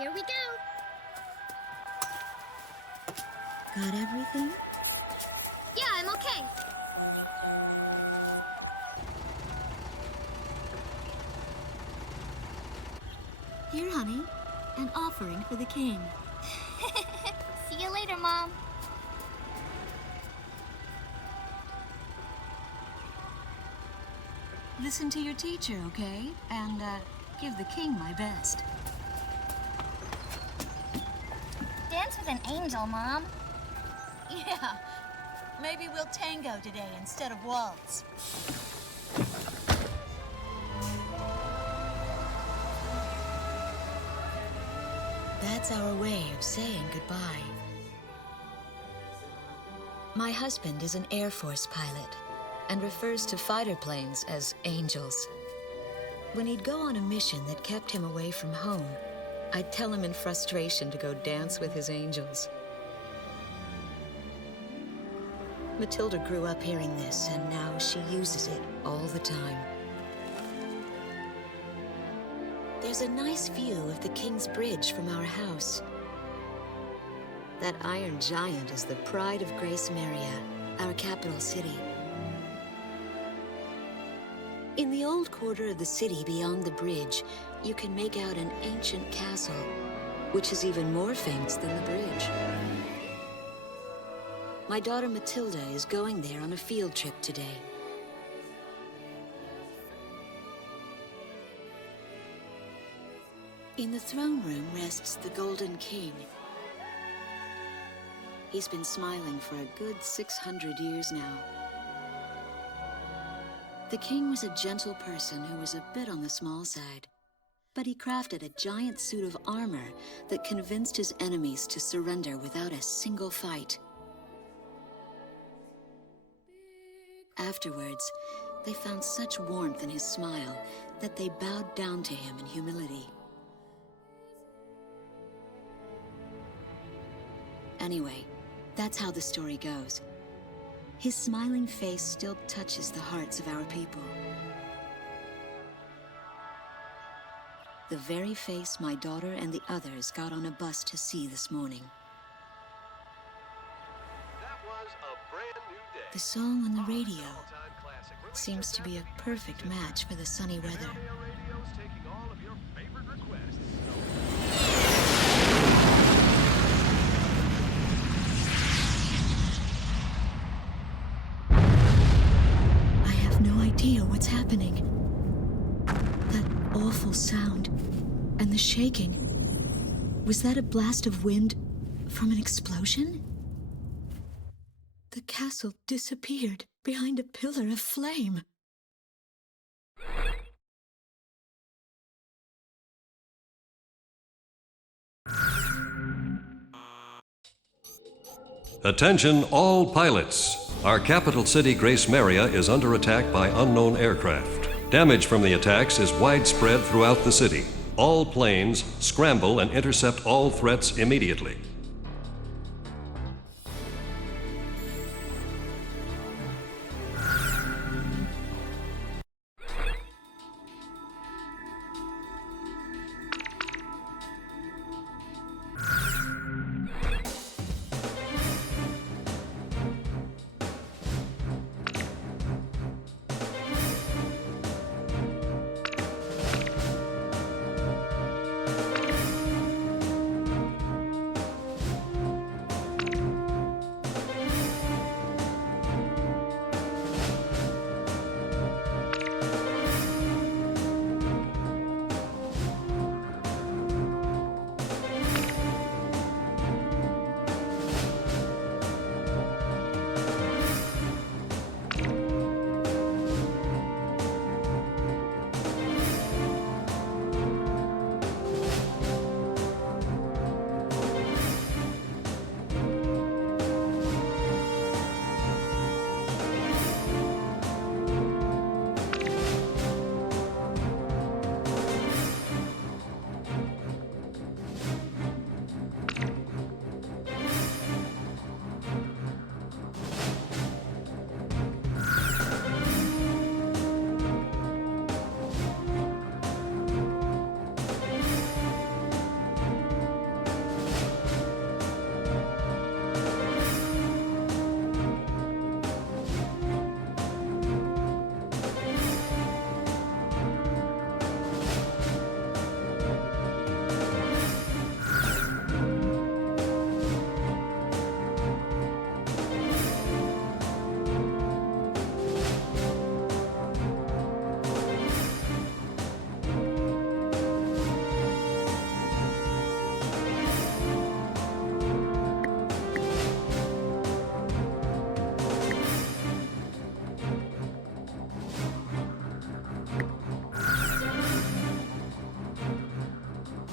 Here we go. Got everything? Yeah, I'm okay. Here, honey, an offering for the king. See you later, Mom. Listen to your teacher, okay? And, give the king my best. Dance with an angel, Mom. Yeah. Maybe we'll tango today instead of waltz. That's our way of saying goodbye. My husband is an Air Force pilot and refers to fighter planes as angels. When he'd go on a mission that kept him away from home, I'd tell him in frustration to go dance with his angels. Matilda grew up hearing this, and now she uses it all the time. There's a nice view of the King's Bridge from our house. That iron giant is the pride of Grace Maria, our capital city. In the old quarter of the city beyond the bridge, you can make out an ancient castle, which is even more famous than the bridge. My daughter Matilda is going there on a field trip today. In the throne room rests the Golden King. He's been smiling for a good 600 years now. The king was a gentle person who was a bit on the small side, but he crafted a giant suit of armor that convinced his enemies to surrender without a single fight. Afterwards, they found such warmth in his smile that they bowed down to him in humility. Anyway, that's how the story goes. His smiling face still touches the hearts of our people. The very face my daughter and the others got on a bus to see this morning. That was a brand new day. The song on the radio seems to be a perfect match for the sunny weather. Radio's taking all of your favorite requests. I have no idea what's happening. That awful sound and the shaking. Was that a blast of wind from an explosion? The castle disappeared behind a pillar of flame. Attention all pilots. Our capital city, Grace Maria, is under attack by unknown aircraft. Damage from the attacks is widespread throughout the city. All planes scramble and intercept all threats immediately.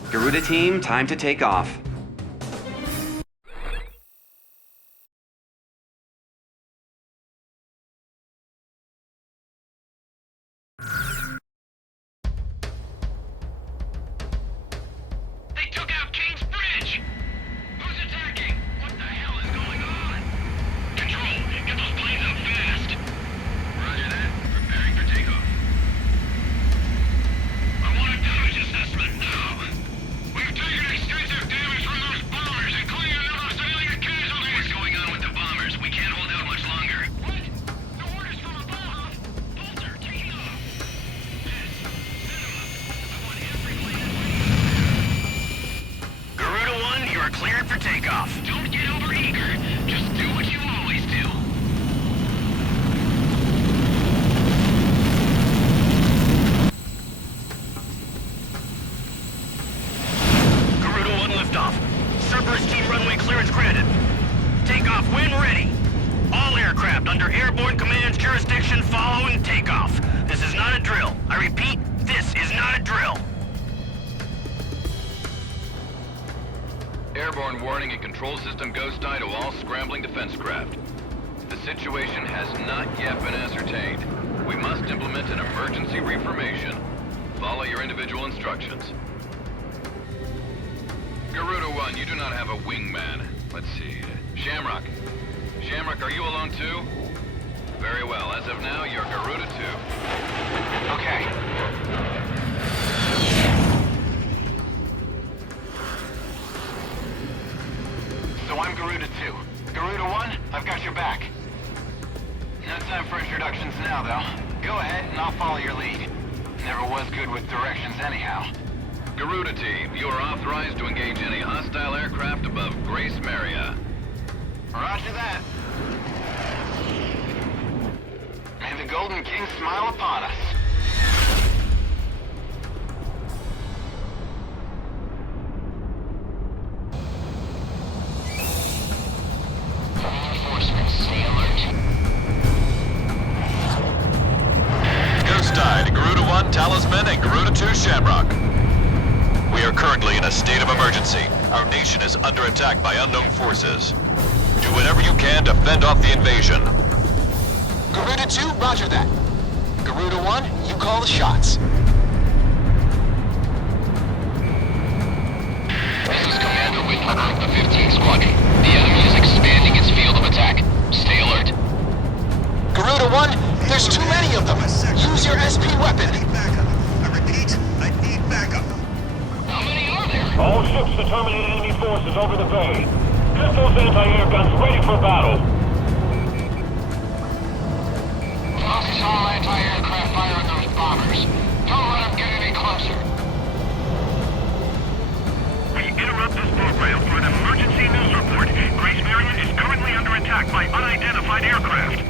Garuda team, time to take off. They took out King's Bridge! Who's attacking? What the hell is going on? Control, get those planes up fast! Roger that. Preparing for takeoff. I want a damage assessment now! We've taken extensive damage from those bombers, including a number of civilian casualties! What's going on with the bombers? We can't hold out much longer. What? No orders from above! Bolter, taking off! Yes, set him up. I want every plane in Garuda 1, you are cleared for takeoff. Don't get overeager. Just do what you always do. Garuda 1 liftoff. Cerberus team runway clearance granted. Takeoff when ready. All aircraft under airborne command's jurisdiction following takeoff. This is not a drill. I repeat, this is not a drill. Airborne warning and control system ghost eye to all scrambling defense craft. The situation has not yet been ascertained. We must implement an emergency reformation. Follow your individual instructions. Garuda 1, you do not have a wingman. Let's see. Shamrock. Shamrock, are you alone too? Very well. As of now, you're Garuda 2. Okay. So I'm Garuda 2. Garuda 1, I've got your back. No time for introductions now, though. Go ahead and I'll follow your lead. Never was good with directions anyhow. Garuda team, you are authorized to engage any hostile aircraft above Grace Maria. Roger that. May the Golden King smile upon us. Reinforcements, stay alert. Ghost eye to Garuda 1 Talisman and Garuda 2 Shamrock. We are currently in a state of emergency. Our nation is under attack by unknown forces. Do whatever you can to fend off the invasion. Garuda 2, roger that. Garuda 1, you call the shots. This is Commander Whitlock of the 15th Squadron. The enemy is expanding its field of attack. Stay alert. Garuda 1, there's too many of them. Use your SP weapon. I repeat, I need backup. How many are there? All ships to terminate enemy forces over the bay. Get those anti-air guns ready for battle. Focus all anti-aircraft fire on those bombers. Don't let them get any closer. We interrupt this program for an emergency news report. Grace Maria is currently under attack by unidentified aircraft.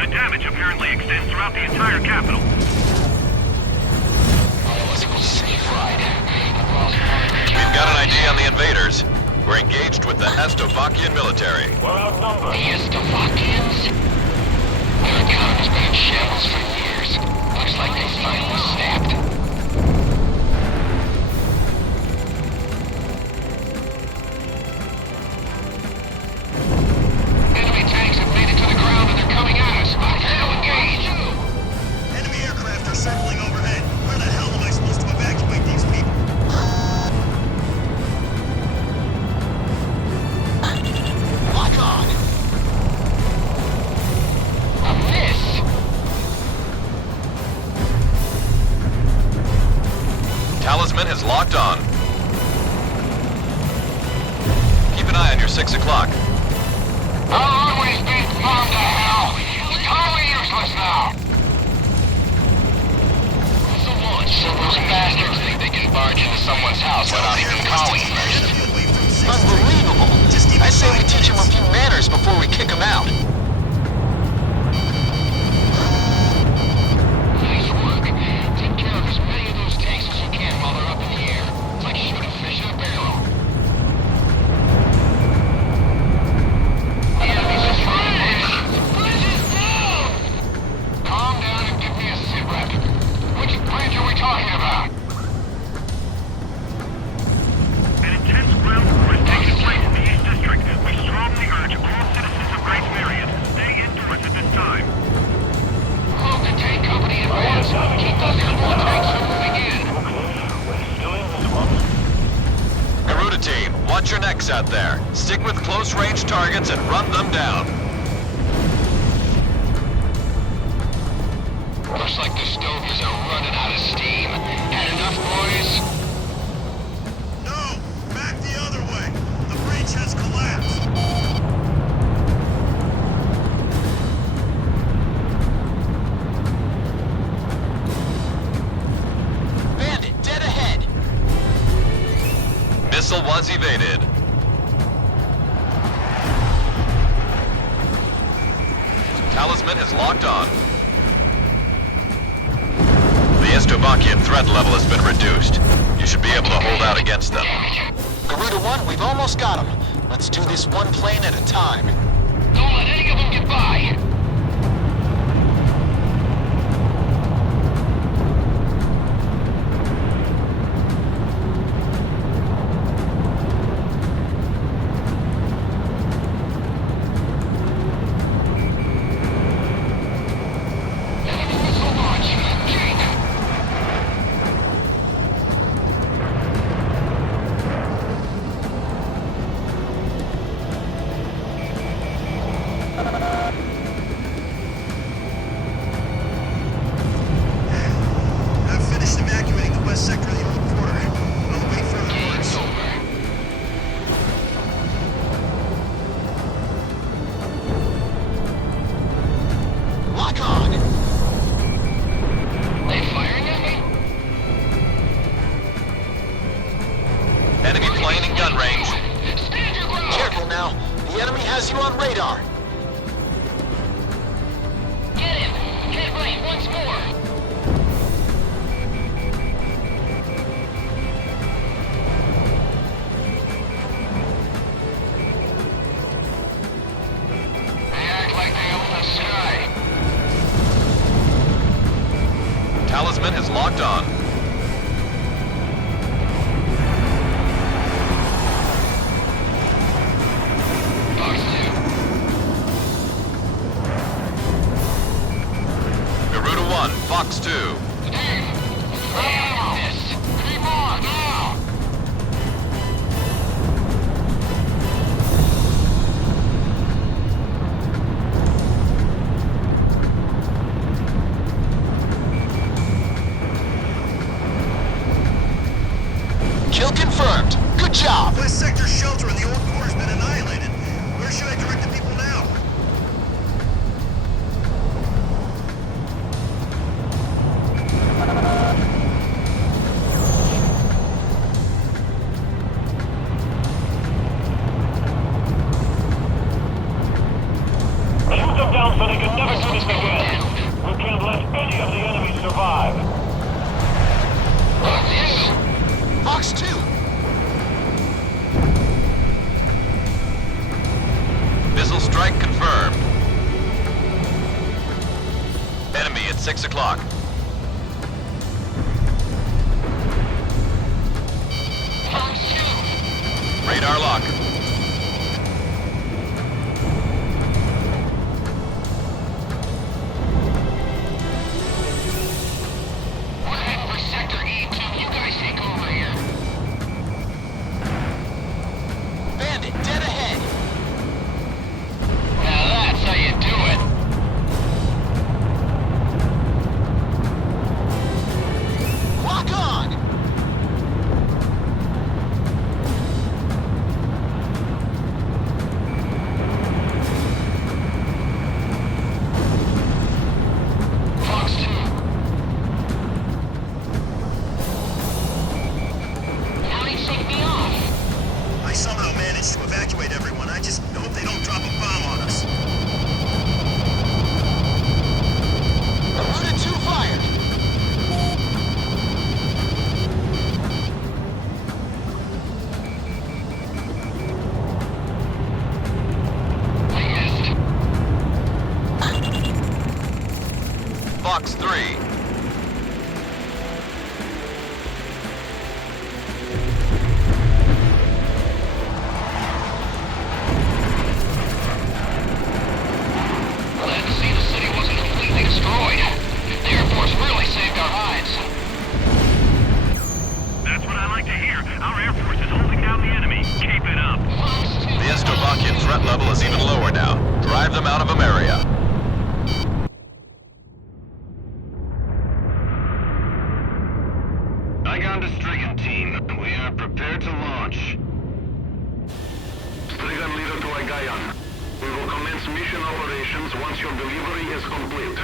The damage apparently extends throughout the entire capital. Safe ride. We've got an idea on the invaders. We're engaged with the Estovakian military. We're outnumbered. The Estovakians? Their economy's been in shambles for years. Looks like they finally snapped. Enemy tanks have made it to the ground and they're coming at us. Now engage! Enemy aircraft are circling overhead. Where the hell am I supposed to evacuate these people? Lock on. A miss! Talisman has locked on. Keep an eye on your 6 o'clock. Our runway's being bombed to hell! Totally useless now! So what? So those bastards think they can barge into someone's house without even calling first. Unbelievable. I say we teach him a few manners before we kick him out. Nice work. Take care of as many of those tanks as you can while they're up in the air. It's like shooting fish in a barrel. The enemy's just trying to hit us. Bridge is down! Calm down and give me a sit rep. Which bridge are we talking about? Watch your necks out there. Stick with close-range targets and run them down. Looks like the stogies are running out of steam. Had enough, boys? No! Back the other way! The breach has collapsed! Bandit, dead ahead. Missile was evaded. Talisman is locked on. The Estovakian threat level has been reduced. You should be able to hold out against them. Garuda 1, we've almost got him. Let's do this one plane at a time. Don't let any of them get by! Enemy missile launch! King! I've finished evacuating the west sector of the old quarter. I'll wait for Game's reports. over. Lock on. They firing at me? Enemy plane in gun range. Stand your ground! Careful now. The enemy has you on radar. Get him! Hit right once more! They act like they own the sky. Talisman is locked on. Box 2. Garuda 1, Fox 2. Wow. This. Keep on, now! Kill confirmed. Good job. West sector shelter in the old quarter's been annihilated. Where should I direct the people now? Shoot them down so they can never do this again. We can't let any of the enemy survive. Fox 2. Missile strike confirmed. Enemy at 6 o'clock. Fox 2. Radar lock. We're heading for Sector E2. You guys take over here. Bandit, dead ahead. Now that's how you do it. Lock on. Fox 2. How do you shake me off? I somehow managed to evacuate everyone. I just hope they don't drop a bomb on us. Garuda 2 fired. Fox 3. Glad to see the city wasn't completely destroyed. The Air Force really saved our hides. That's what I like to hear. Our Air Force is holding down the enemy. Keep it up. Estovakian threat level is even lower now. Drive them out of Ameria. Igon to Strigan team. We are prepared to launch. Strigan leader to Igayan. We will commence mission operations once your delivery is complete.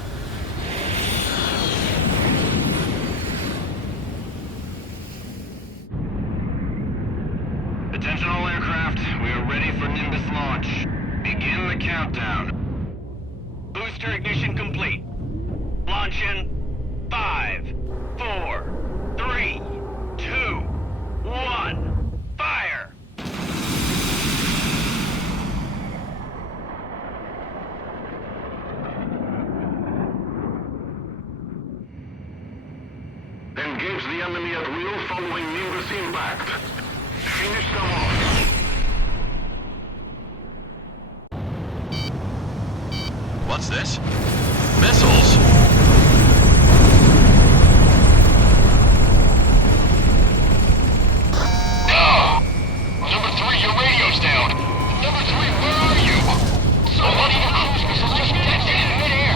Attention all aircraft, we are ready for Nimbus launch. Begin the countdown. Booster ignition complete. Launch in 5, 4, 3, 2, 1, fire! Engage the enemy at will following Nimbus impact. Finish them off. What's this? Missiles? Number 3, your radio's down. Number 3, where are you? Somebody in cruise missiles just detonated in midair.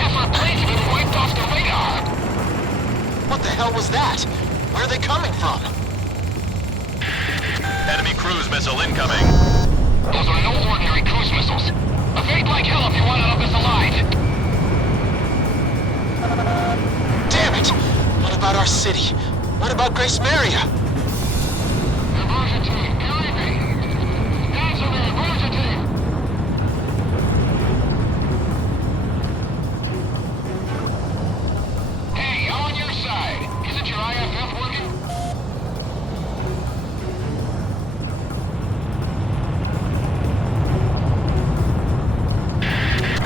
Half our planes have been wiped off the radar. What the hell was that? Where are they coming from? Enemy cruise missile incoming. Those are no ordinary cruise missiles. Evade like hell if you want out of this alive. Damn it! What about our city? What about Grace Maria? Diversion team, carry me. Answer me, diversion team. Hey, I'm on your side. Isn't your IFF working?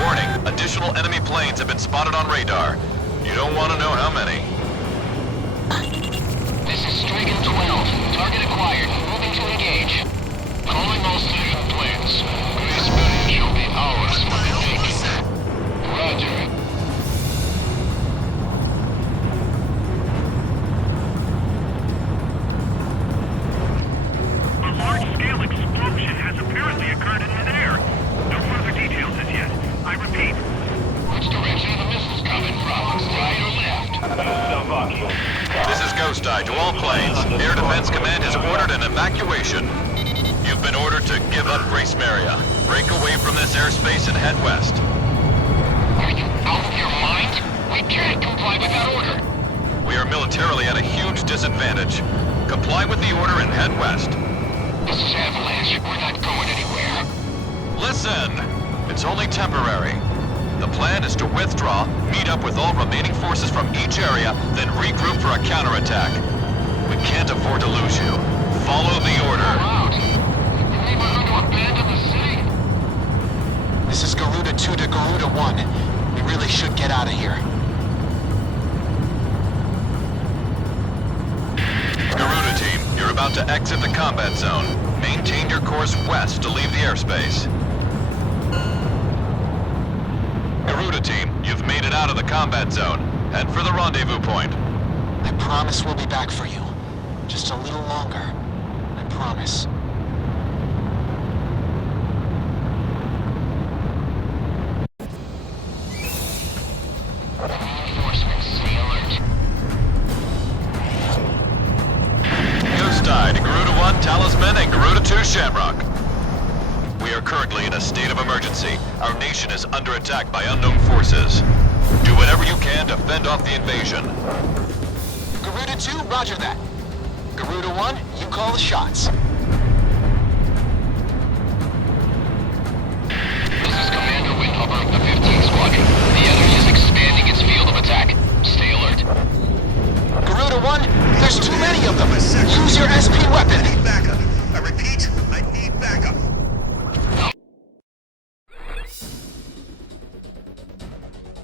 Warning, additional enemy planes have been spotted on radar. You don't want to know how many. This is Strigan 12. Target acquired. Moving to engage. Calling all civilian planes. Grace Maria shall be ours for the taking. Roger. A large-scale explosion has apparently occurred in midair. No further details as yet. I repeat. Which direction are the missiles coming from? Right or left? This is Ghost Eye to all planes. Air Defense Command has ordered an evacuation. You've been ordered to give up Grace Maria. Break away from this airspace and head west. Are you out of your mind? We can't comply with that order. We are militarily at a huge disadvantage. Comply with the order and head west. This is Avalanche. We're not going anywhere. Listen! It's only temporary. The plan is to withdraw, meet up with all remaining forces from each area, then regroup for a counterattack. We can't afford to lose you. Follow the order. Out. You mean we're going to abandon the city? This is Garuda 2 to Garuda 1. We really should get out of here. Garuda team, you're about to exit the combat zone. Maintain your course west to leave the airspace. Garuda team, you've made it out of the combat zone. Head for the rendezvous point. I promise we'll be back for you. Just a little longer. I promise. Reinforcements, stay alert. Ghost Eye to Garuda 1 Talisman and Garuda 2 Shamrock. We are currently in a state of emergency. Our nation is under attack by unknown forces. Do whatever you can to fend off the invasion. Garuda 2, roger that. Garuda 1, you call the shots. This is Commander Windhover of the 15th Squadron. The enemy is expanding its field of attack. Stay alert. Garuda 1, there's too many of them. Use your SP weapon. I need backup. I repeat, I need backup.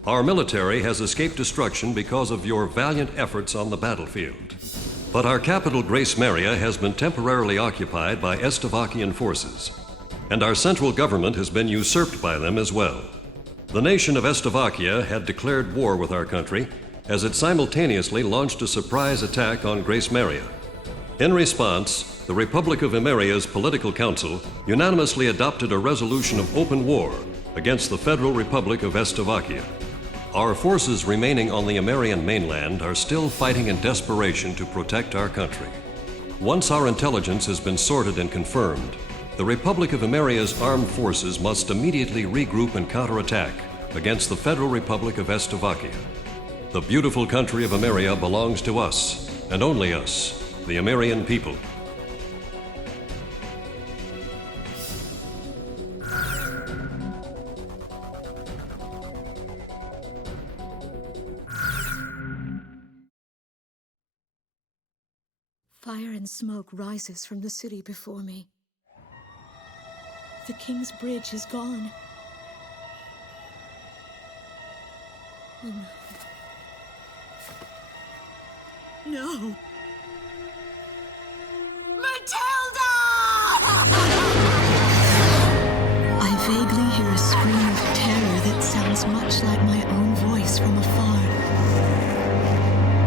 Our military has escaped destruction because of your valiant efforts on the battlefield. But our capital, Grace Maria, has been temporarily occupied by Estovakian forces, and our central government has been usurped by them as well. The nation of Estovakia had declared war with our country as it simultaneously launched a surprise attack on Grace Maria. In response, the Republic of Imeria's Political Council unanimously adopted a resolution of open war against the Federal Republic of Slovakia. Our forces remaining on the Imerian mainland are still fighting in desperation to protect our country. Once our intelligence has been sorted and confirmed, the Republic of Imeria's armed forces must immediately regroup and counterattack against the Federal Republic of Slovakia. The beautiful country of Imeria belongs to us, and only us, the Imerian people. Fire and smoke rises from the city before me. The King's Bridge is gone. Oh no. No! Matilda! I vaguely hear a scream of terror that sounds much like my own voice from afar.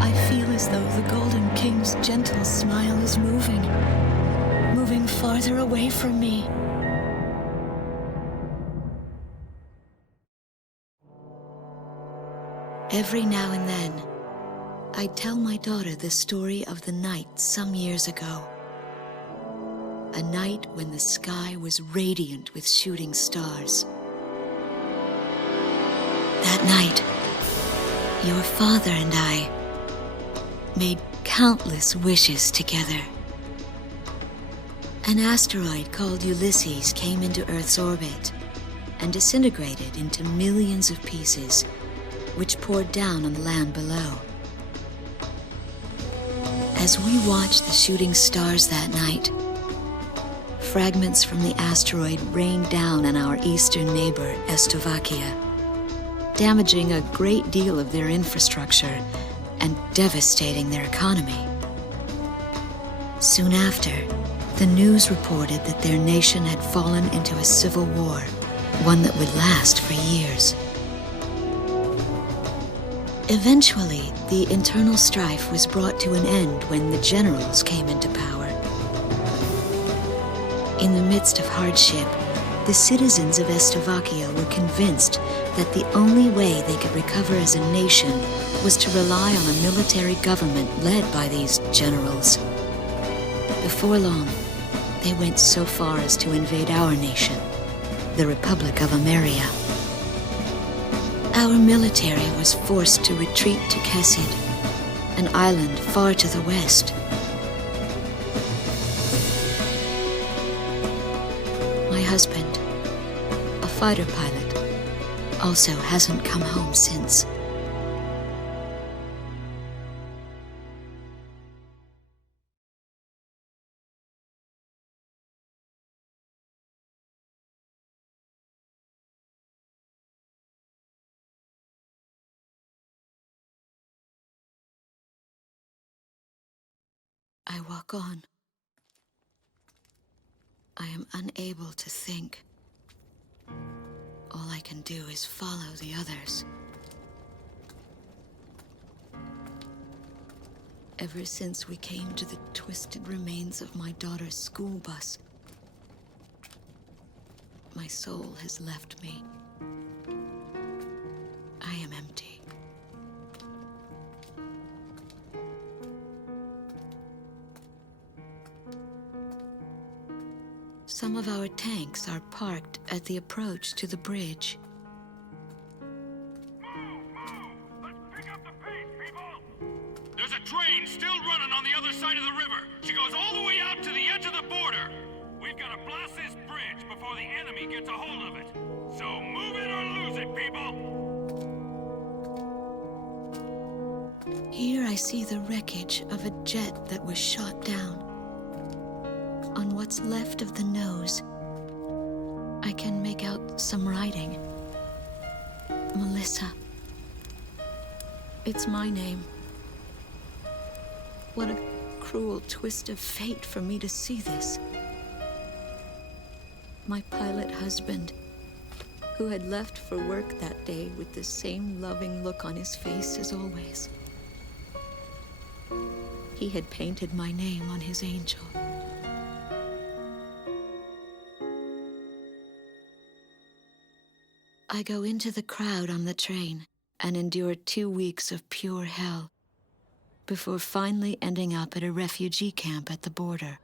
I feel as though the Golden King's gentle smile is moving farther away from me. Every now and then, I tell my daughter the story of the night some years ago. A night when the sky was radiant with shooting stars. That night, your father and I made countless wishes together. An asteroid called Ulysses came into Earth's orbit and disintegrated into millions of pieces, which poured down on the land below. As we watched the shooting stars that night, fragments from the asteroid rained down on our eastern neighbor, Slovakia, damaging a great deal of their infrastructure and devastating their economy. Soon after, the news reported that their nation had fallen into a civil war, one that would last for years. Eventually, the internal strife was brought to an end when the generals came into power. In the midst of hardship, the citizens of Slovakia were convinced that the only way they could recover as a nation was to rely on a military government led by these generals. Before long, they went so far as to invade our nation, the Republic of Imeria. Our military was forced to retreat to Kesid, an island far to the west. My husband, a fighter pilot, also hasn't come home since. I walk on. I am unable to think. All I can do is follow the others. Ever since we came to the twisted remains of my daughter's school bus, my soul has left me. I am empty. Some of our tanks are parked at the approach to the bridge. Let's pick up the pace, people! There's a train still running on the other side of the river. She goes all the way out to the edge of the border. We've got to blast this bridge before the enemy gets a hold of it. So move it or lose it, people! Here I see the wreckage of a jet that was shot down. On what's left of the nose, I can make out some writing. Melissa. It's my name. What a cruel twist of fate for me to see this. My pilot husband, who had left for work that day with the same loving look on his face as always. he had painted my name on his angel. I go into the crowd on the train and endure 2 weeks of pure hell before finally ending up at a refugee camp at the border.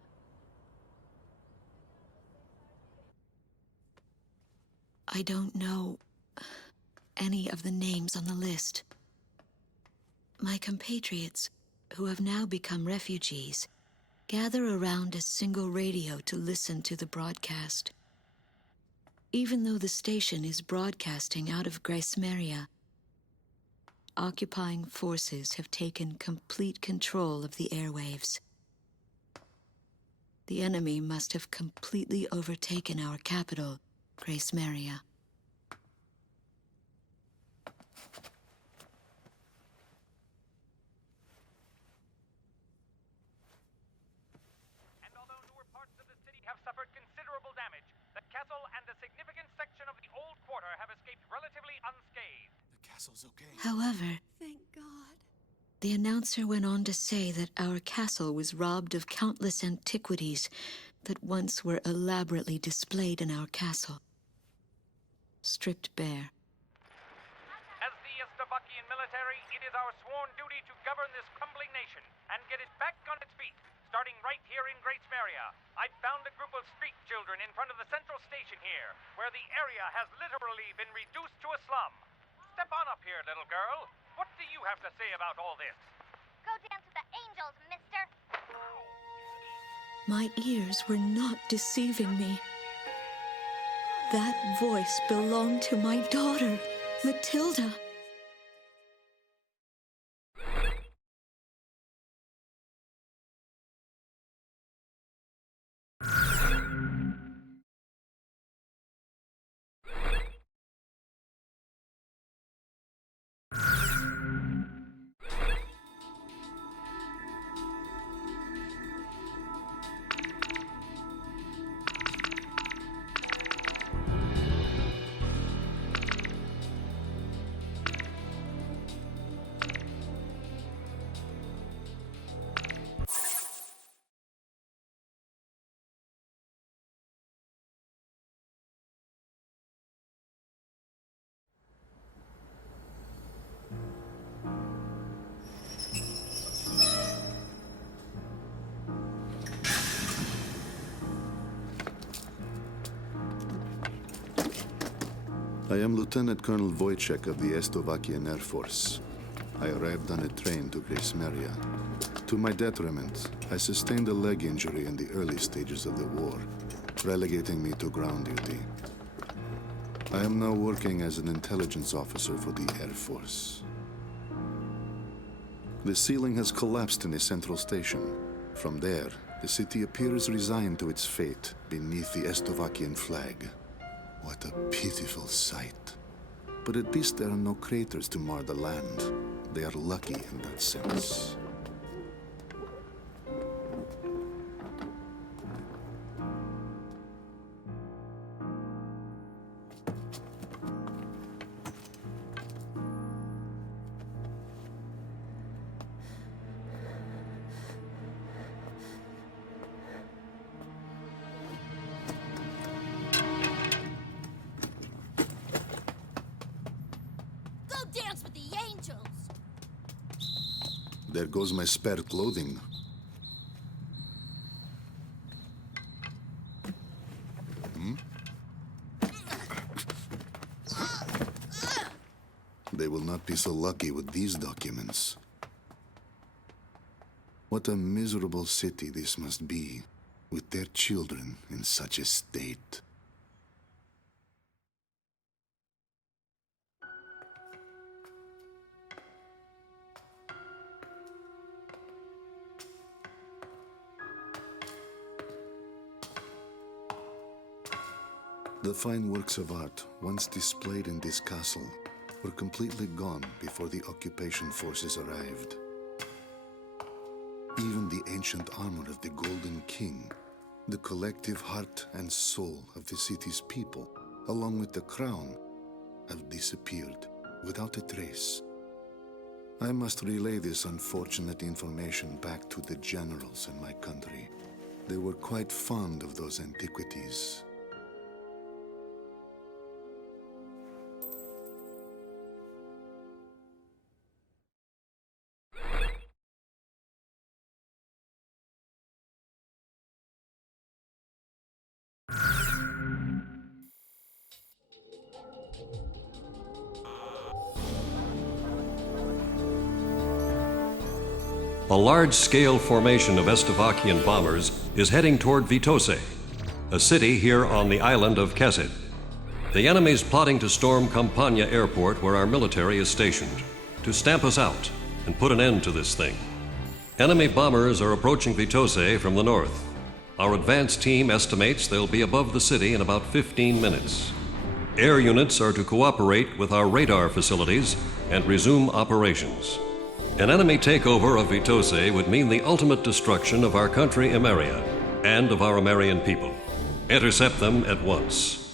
I don't know any of the names on the list. My compatriots, who have now become refugees, gather around a single radio to listen to the broadcast. Even though the station is broadcasting out of Grace Maria, occupying forces have taken complete control of the airwaves. The enemy must have completely overtaken our capital, Grace Maria. And although newer parts of the city have suffered considerable damage, the castle and a significant section of the old quarter have escaped relatively unscathed. The castle's okay. However, Thank God. the announcer went on to say that our castle was robbed of countless antiquities that once were elaborately displayed in our castle. Stripped bare. As the Estavakian military, it is our sworn duty to govern this crumbling nation and get it back on its feet, starting right here in Grace Maria. I found a group of street children in front of the central station here, where the area has literally been reduced to a slum. Step on up here, little girl. What do you have to say about all this? Go dance with the angels, mister. My ears were not deceiving me. That voice belonged to my daughter, Matilda. I am Lieutenant Colonel Wojciech of the Estavakian Air Force. I arrived on a train to Grace Maria. To my detriment, I sustained a leg injury in the early stages of the war, relegating me to ground duty. I am now working as an intelligence officer for the Air Force. The ceiling has collapsed in the central station. From there, the city appears resigned to its fate beneath the Estavakian flag. What a pitiful sight. But at least there are no craters to mar the land. They are lucky in that sense. Dance with the angels. There goes my spare clothing. They will not be so lucky with these documents. What a miserable city this must be, with their children in such a state. The fine works of art, once displayed in this castle, were completely gone before the occupation forces arrived. Even the ancient armor of the Golden King, the collective heart and soul of the city's people, along with the crown, have disappeared without a trace. I must relay this unfortunate information back to the generals in my country. They were quite fond of those antiquities. A large-scale formation of Estevakian bombers is heading toward Vitose, a city here on the island of Kesid. The enemy's plotting to storm Campania Airport, where our military is stationed, to stamp us out and put an end to this thing. Enemy bombers are approaching Vitose from the north. Our advance team estimates they'll be above the city in about 15 minutes. Air units are to cooperate with our radar facilities and resume operations. An enemy takeover of Vitose would mean the ultimate destruction of our country Emeria and of our Emerian people. Intercept them at once.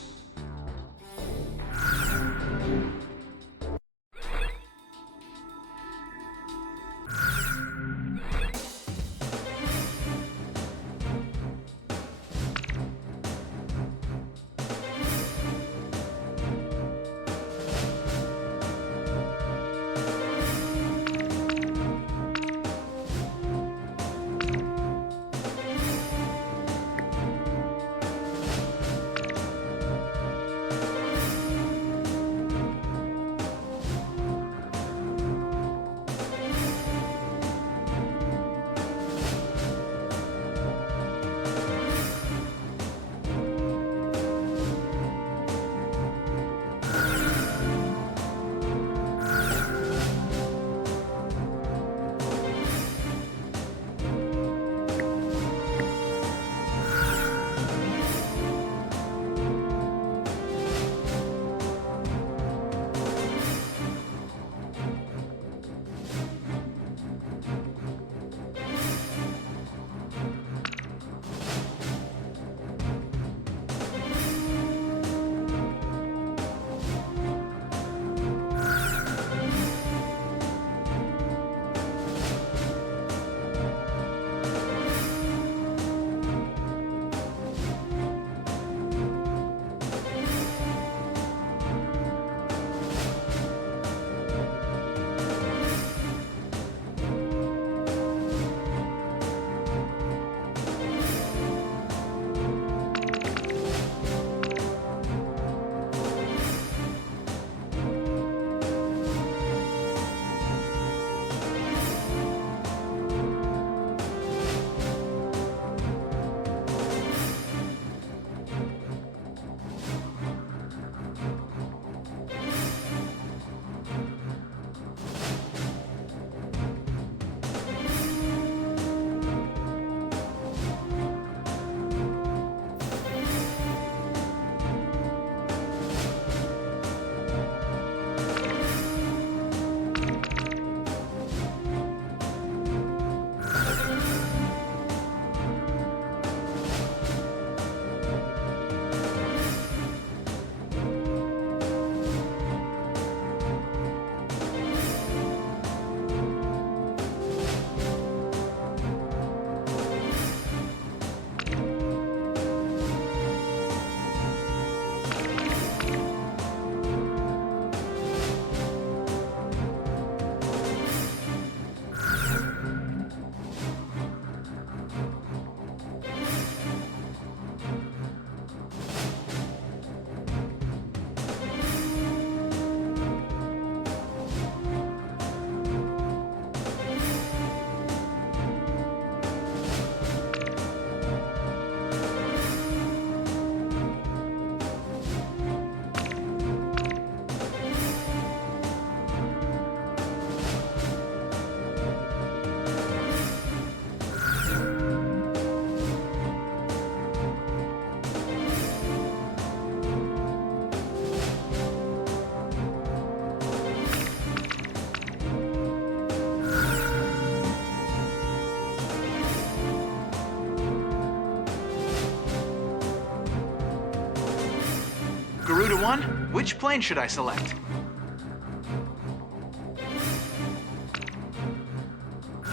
Garuda 1, which plane should I select?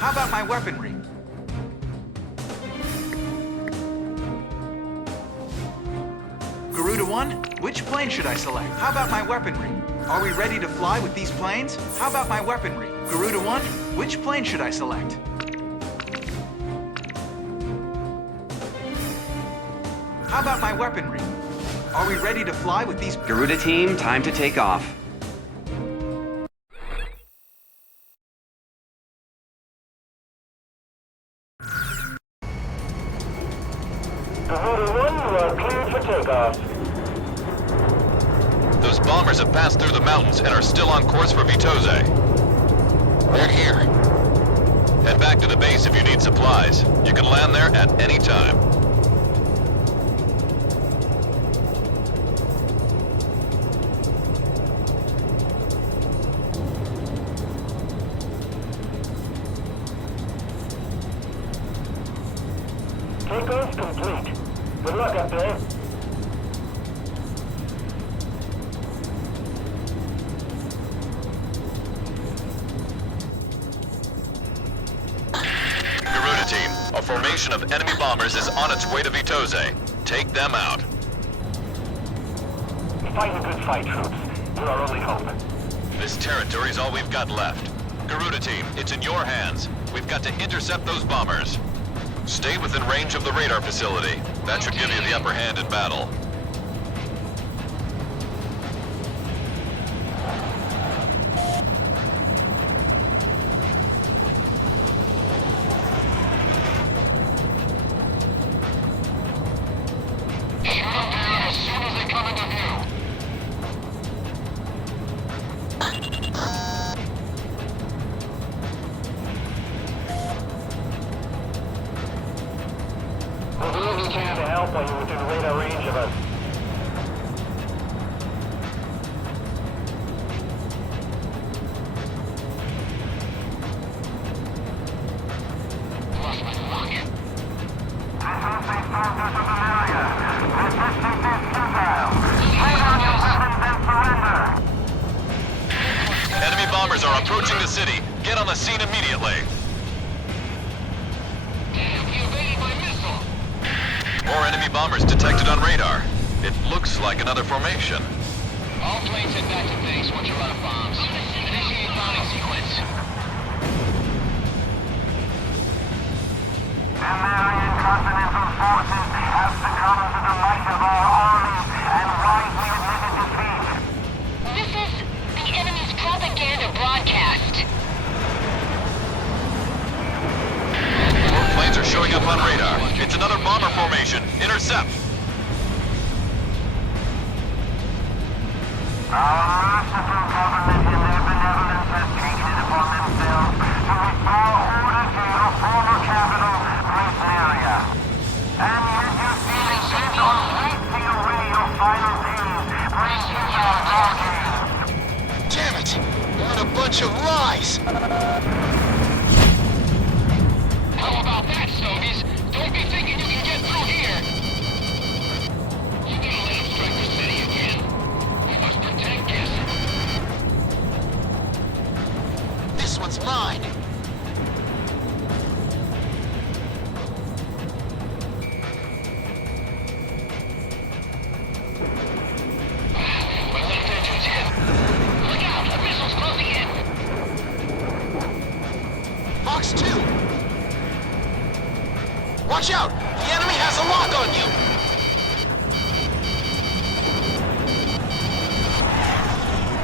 How about my weaponry? Garuda 1, which plane should I select? How about my weaponry? Are we ready to fly with these planes? How about my weaponry? Garuda 1, which plane should I select? How about my weaponry? Are we ready to fly with these... Garuda team, time to take off. Garuda 1, you are cleared for takeoff. Those bombers have passed through the mountains and are still on course for Vitose. They're here. Head back to the base if you need supplies. You can land there at any time. Takeoff complete. Good luck up there. Garuda team, a formation of enemy bombers is on its way to Vitose. Take them out. Fight a good fight, troops. You're our only hope. This territory is all we've got left. Garuda team, it's in your hands. We've got to intercept those bombers. Stay within range of the radar facility. That should give you the upper hand in battle. We'll do what we can to help while you're within radar range of us. Enemy bombers are approaching the city. Get on the scene immediately. More enemy bombers detected on radar. It looks like another formation. All planes head back to base once you're out of bombs. Initiate bombing sequence. American Continental Forces have succumbed to the might of our armies and wisely admitted defeat. This is the enemy's propaganda broadcast. More planes are showing up on radar. It's another bomber formation. Intercept. Our merciful government in their benevolence has taken it upon themselves to restore order to your former capital, Grace Area. And yet you feel intent on wasting away your final days, breaking your darkness. Damn it! What a bunch of lies! How about that, Stogies? Don't be thinking you can get through here! You gonna let them strike the city again? We must protect this. This one's mine! My left engine's hit. Look out! A missile's closing in! Fox 2! Watch out! The enemy has a lock on you!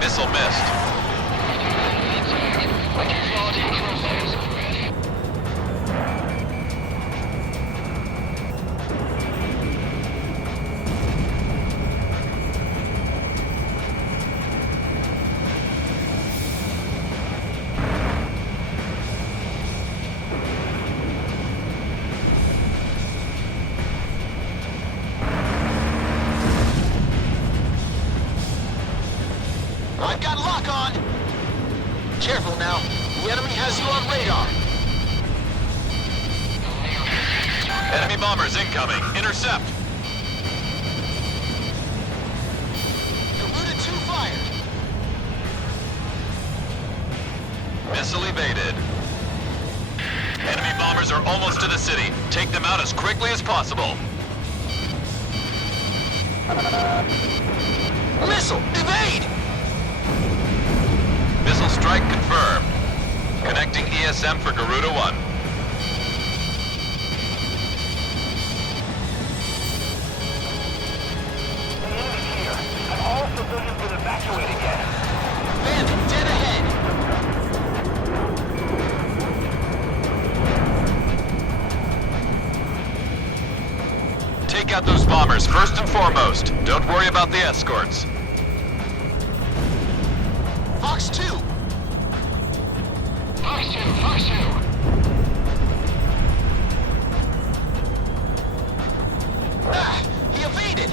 Missile missed. I've got lock on! Careful now. The enemy has you on radar. Enemy bombers incoming. Intercept. Garuda 2 fired. Missile evaded. Enemy bombers are almost to the city. Take them out as quickly as possible. Missile! Evade! Missile strike confirmed. Connecting ESM for Garuda 1. All civilians been evacuated yet. Bandit, dead ahead! Take out those bombers first and foremost. Don't worry about the escorts. Fox 2! Fox 2, Fox 2. Ah! He evaded!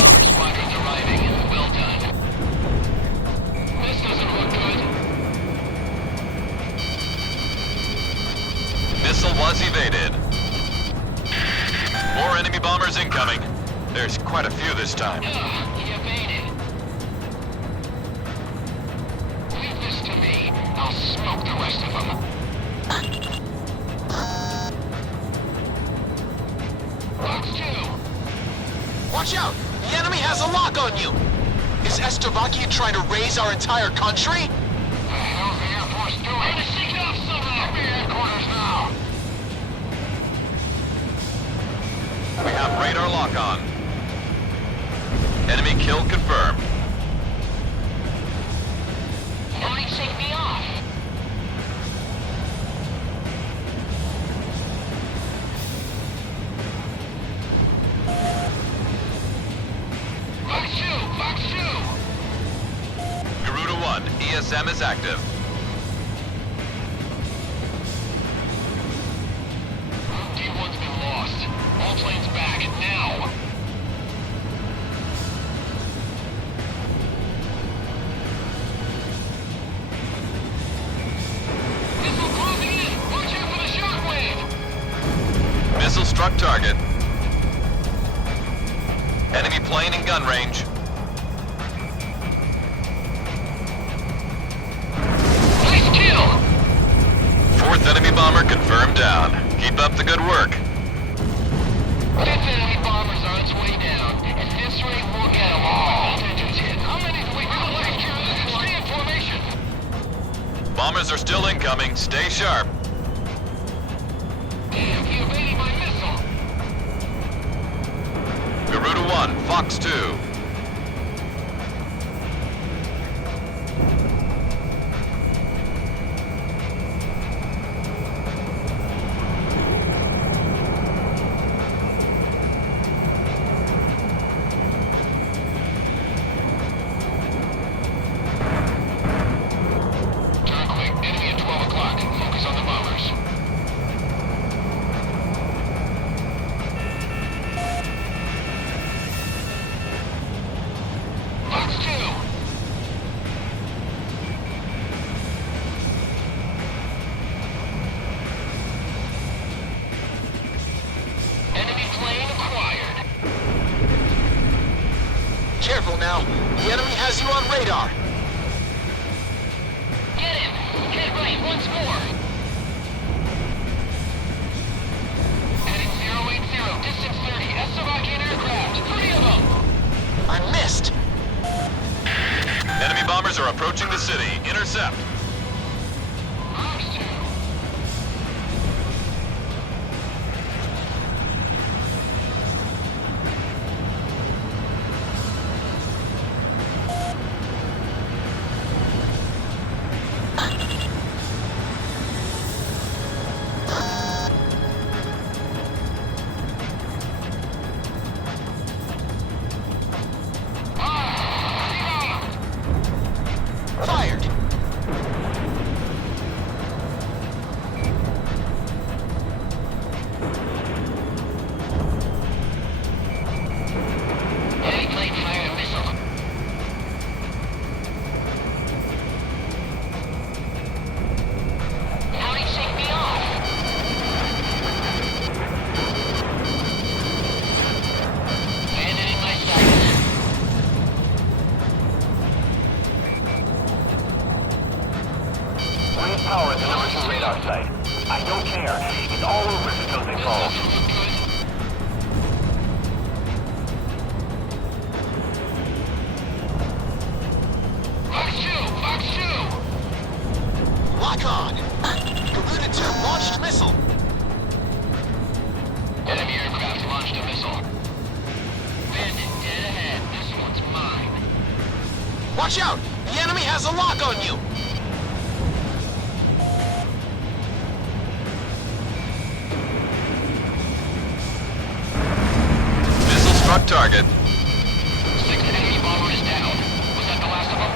Bomber squadron's arriving. Well done. This doesn't look good. Missile was evaded. More enemy bombers incoming. There's quite a few this time. He evaded. Leave this to me. I'll smoke the rest of them. Fox 2. Watch out! The enemy has a lock on you! Is Estovakia trying to raise our entire country? The hell's the Air Force doing? I'm gonna shake it off somehow. Be headquarters now. We have radar lock on. Enemy kill confirmed. Why shake me off? Fox 2, Fox 2. Garuda 1, ESM is active. D1's been lost. All planes back, now! Missile closing in! Watch out for the shockwave! Missile struck target. Enemy plane in gun range. Nice kill! Fourth enemy bomber confirmed down. Keep up the good work. Fifth enemy bombers on its way down. At this rate, we'll get them all. Engines hit. How many do we got left? Stay in formation. Bombers are still incoming. Stay sharp. Damn, he evaded my missile. Garuda 1, Fox 2. Turn quick. Enemy at 12 o'clock. Focus on the bombers. Fox 2. Enemy plane acquired. Careful now. The enemy has you on radar. Get him! Get right once more! Heading 080, distance 30, Slovakian aircraft, 3 of them! I missed. Enemy bombers are approaching the city. Intercept. Fox 2. Fired. power at the number 2 radar site. I don't care. It's all over if Jose falls. Fox 2! Lock on! Garuda 2 launched missile! Enemy aircraft launched a missile. Bandit dead ahead. This one's mine. Watch out! The enemy has a lock on you! Missile struck target. 6 enemy bombers down. Was that the last of them?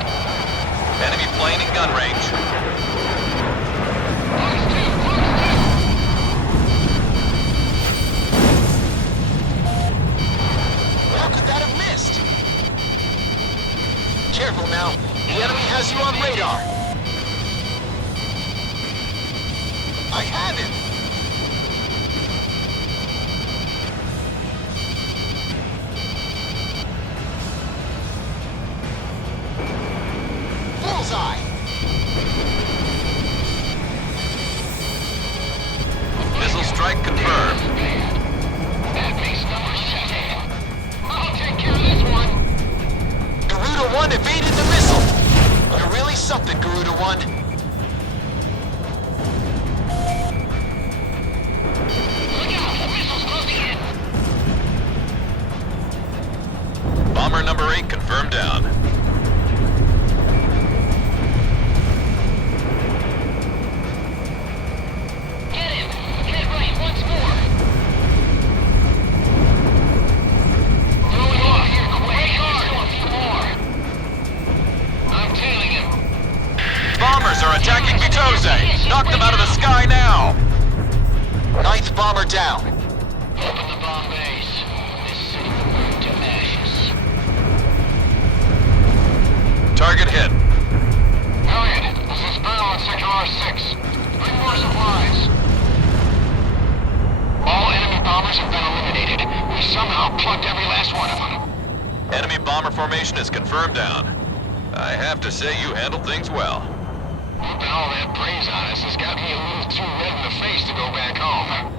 Enemy plane in gun range. Fox 2! How could that have missed? Careful now. The enemy has you on radar. I have him! Bullseye! Missile strike confirmed. That makes number 7. I'll take care of this one. Garuda 1 evaded the missile! You're really something, Garuda 1. Look out! The missile's closing in. Bomber number 8 confirmed down. Get him! Get right once more! Throwing off here quick! Still a few more! I'm tailing him! Bombers are attacking Vitose! Knock them out of the sky now! 9th bomber down. Open the bomb base. This city will burn to ashes. Target hit. Elliot, this is Perdón on Sector R6. Bring more supplies. All enemy bombers have been eliminated. We somehow plucked every last one of them. Enemy bomber formation is confirmed down. I have to say you handled things well. Whooping all that brains on us has got me a little too red in the face to go back home.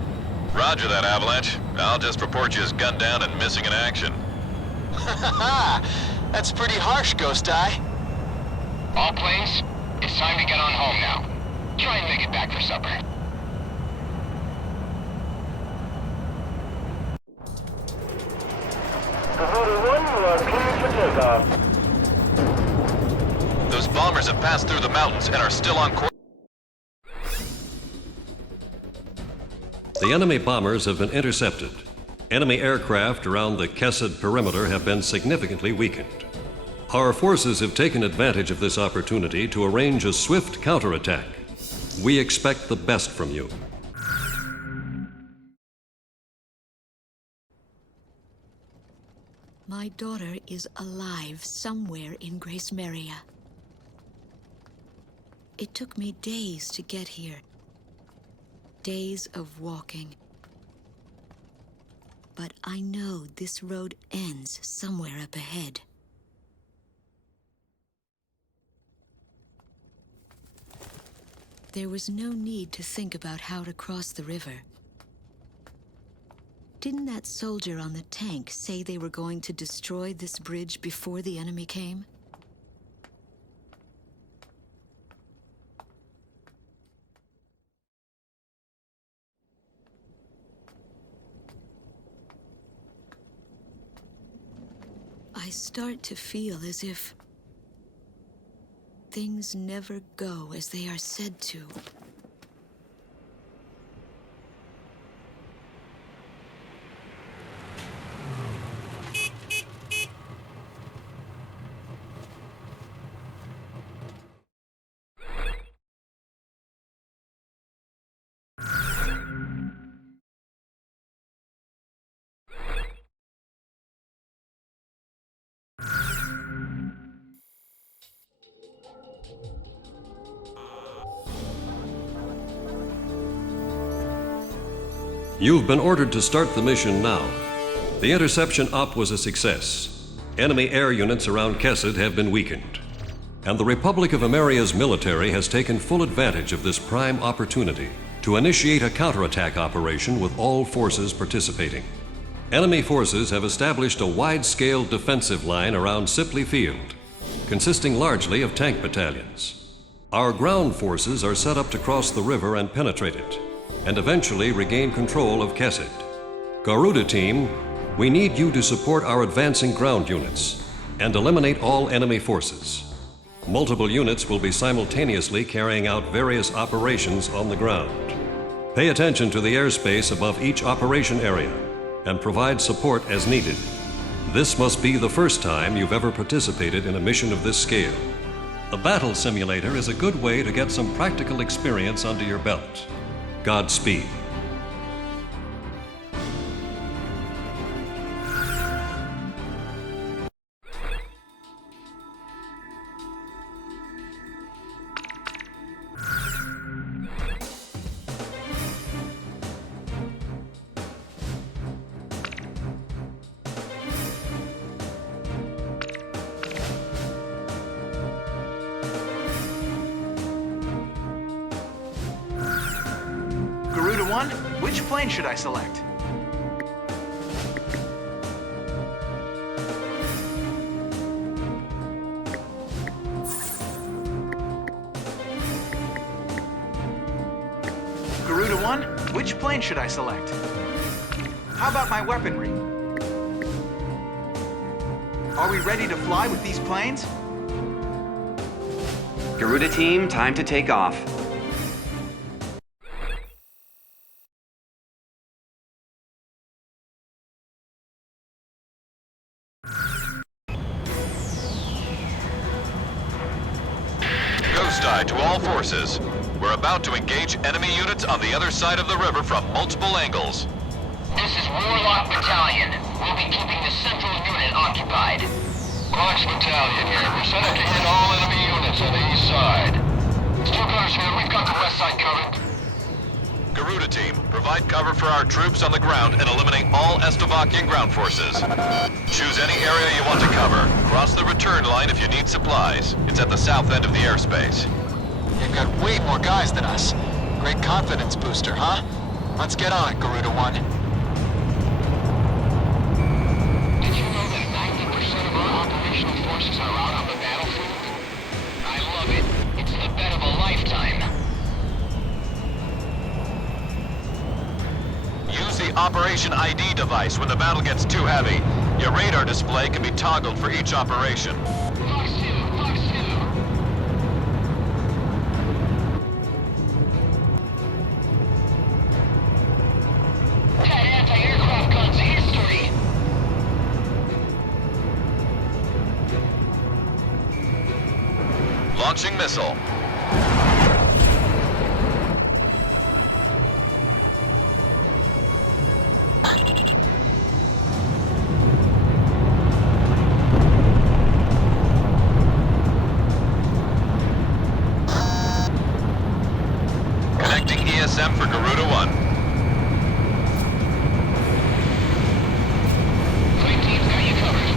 Roger that, Avalanche. I'll just report you as gunned down and missing in action. That's pretty harsh, Ghost Eye. All planes, it's time to get on home now. Try and make it back for supper. Garuda 1, you are cleared for takeoff. Those bombers have passed through the mountains and are still on course. The enemy bombers have been intercepted. Enemy aircraft around the Kesed perimeter have been significantly weakened. Our forces have taken advantage of this opportunity to arrange a swift counterattack. We expect the best from you. My daughter is alive somewhere in Grace Maria. It took me days to get here. Days of walking. But I know this road ends somewhere up ahead. There was no need to think about how to cross the river. Didn't that soldier on the tank say they were going to destroy this bridge before the enemy came? I start to feel as if things never go as they are said to. You've been ordered to start the mission now. The interception op was a success. Enemy air units around Kesed have been weakened. and the Republic of Ameria's military has taken full advantage of this prime opportunity to initiate a counterattack operation with all forces participating. Enemy forces have established a wide-scale defensive line around Sipley Field, consisting largely of tank battalions. Our ground forces are set up to cross the river and penetrate it, and eventually regain control of Kesed. Garuda Team, we need you to support our advancing ground units and eliminate all enemy forces. Multiple units will be simultaneously carrying out various operations on the ground. Pay attention to the airspace above each operation area and provide support as needed. This must be the first time you've ever participated in a mission of this scale. The battle simulator is a good way to get some practical experience under your belt. Godspeed. Garuda 1, which plane should I select? Garuda 1, which plane should I select? How about my weaponry? Are we ready to fly with these planes? Garuda team, time to take off. To all forces, we're about to engage enemy units on the other side of the river from multiple angles. This is Warlock Battalion. We'll be keeping the central unit occupied. Fox Battalion here. We're set up to hit all enemy units on the east side. Still gunners here. We've got the west side covered. Garuda Team, provide cover for our troops on the ground and eliminate all Estovakian ground forces. Choose any area you want to cover. Cross the return line if you need supplies. It's at the south end of the airspace. You've got way more guys than us. Great confidence booster, huh? Let's get on it, Garuda 1. Did you know that 90% of our operational forces are out on the battlefield? I love it. It's the bet of a lifetime. Use the Operation ID device when the battle gets too heavy. Your radar display can be toggled for each operation. Fox 2, Fox 2. That anti-aircraft gun's history. Launching missile. Connecting ESM for Garuda 1. Fleet team's got you covered.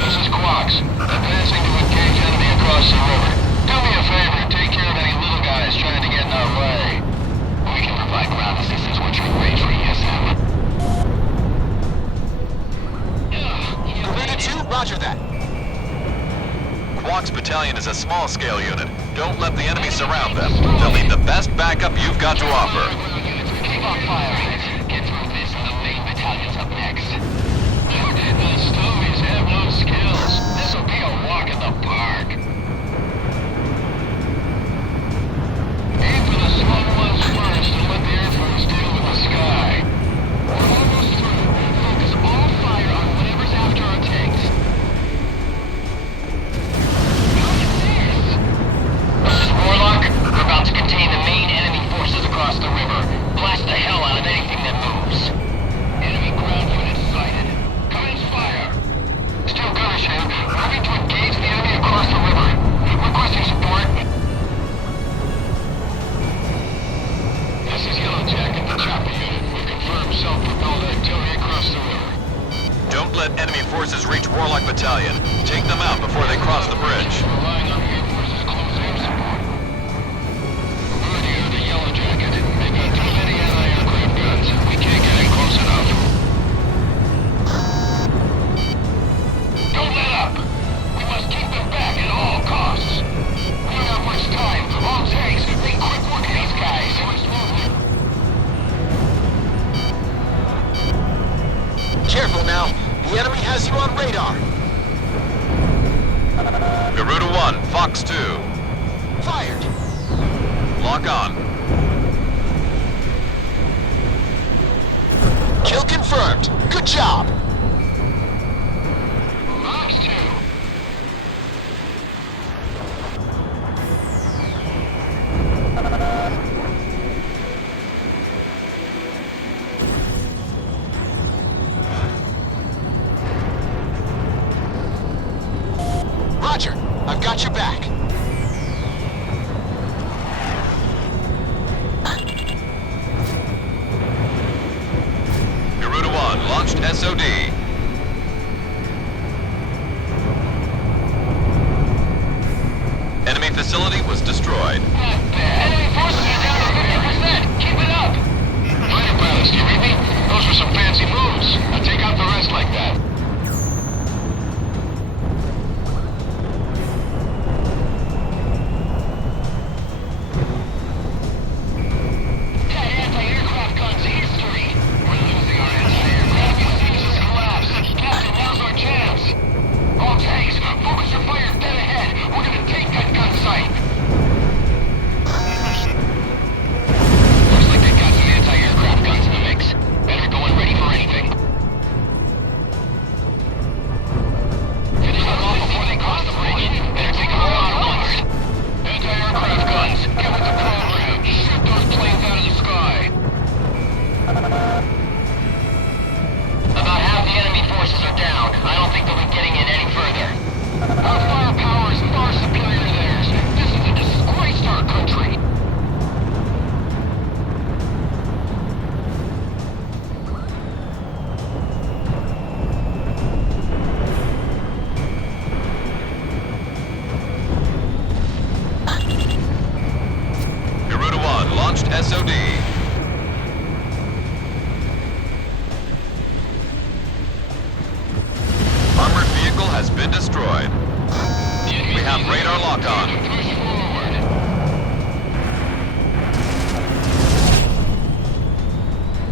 This is Quox. Advancing to engage enemy across the river. Do me a favor and take care of any little guys trying to get in our way. We can provide ground assistance once you're in range for ESM. Garuda 2, roger that. Quox Battalion is a small-scale unit. Don't let the enemy surround them. They'll need the best backup you've got to offer. Keep on firing. Get through this and the main battalion's up next. The Stovies have no skills. This'll be a walk in the park. Aim for the small ones first and let the Air Force deal with the sky. We're almost through. Focus all fire on whatever's after our tanks. This is Warlock. We're about to contain the main enemy forces across the river. Blast the hell out of anything that moves. Enemy ground lock on. Kill confirmed. Good job. Fox 2. Roger. I've got your back. Garuda 1 launched SOD. Enemy facility was destroyed. Enemy forces are down to 50%. Keep it up. Fighter pilots, do you read me? Those were some fancy moves. Now take out the rest like that. That anti-aircraft gun's history. We're losing our anti-aircraft. Seems collapse. Captain, now's our chance. All tanks, focus your fire dead ahead. We're gonna take that gun site. Looks like they've got some anti-aircraft guns in the mix. Better go in ready for anything. Finish them off before they cross the bridge. Better take a whole lot of ones. Anti-aircraft guns, get with the program. Shoot those planes out of the sky. About half the enemy forces are down. I don't think they'll be getting in any further. Our firepower is far superior to theirs. This is a disgrace to our country. Garuda 1 launched SOD. Armored vehicle has been destroyed. We have radar lock on. Push forward.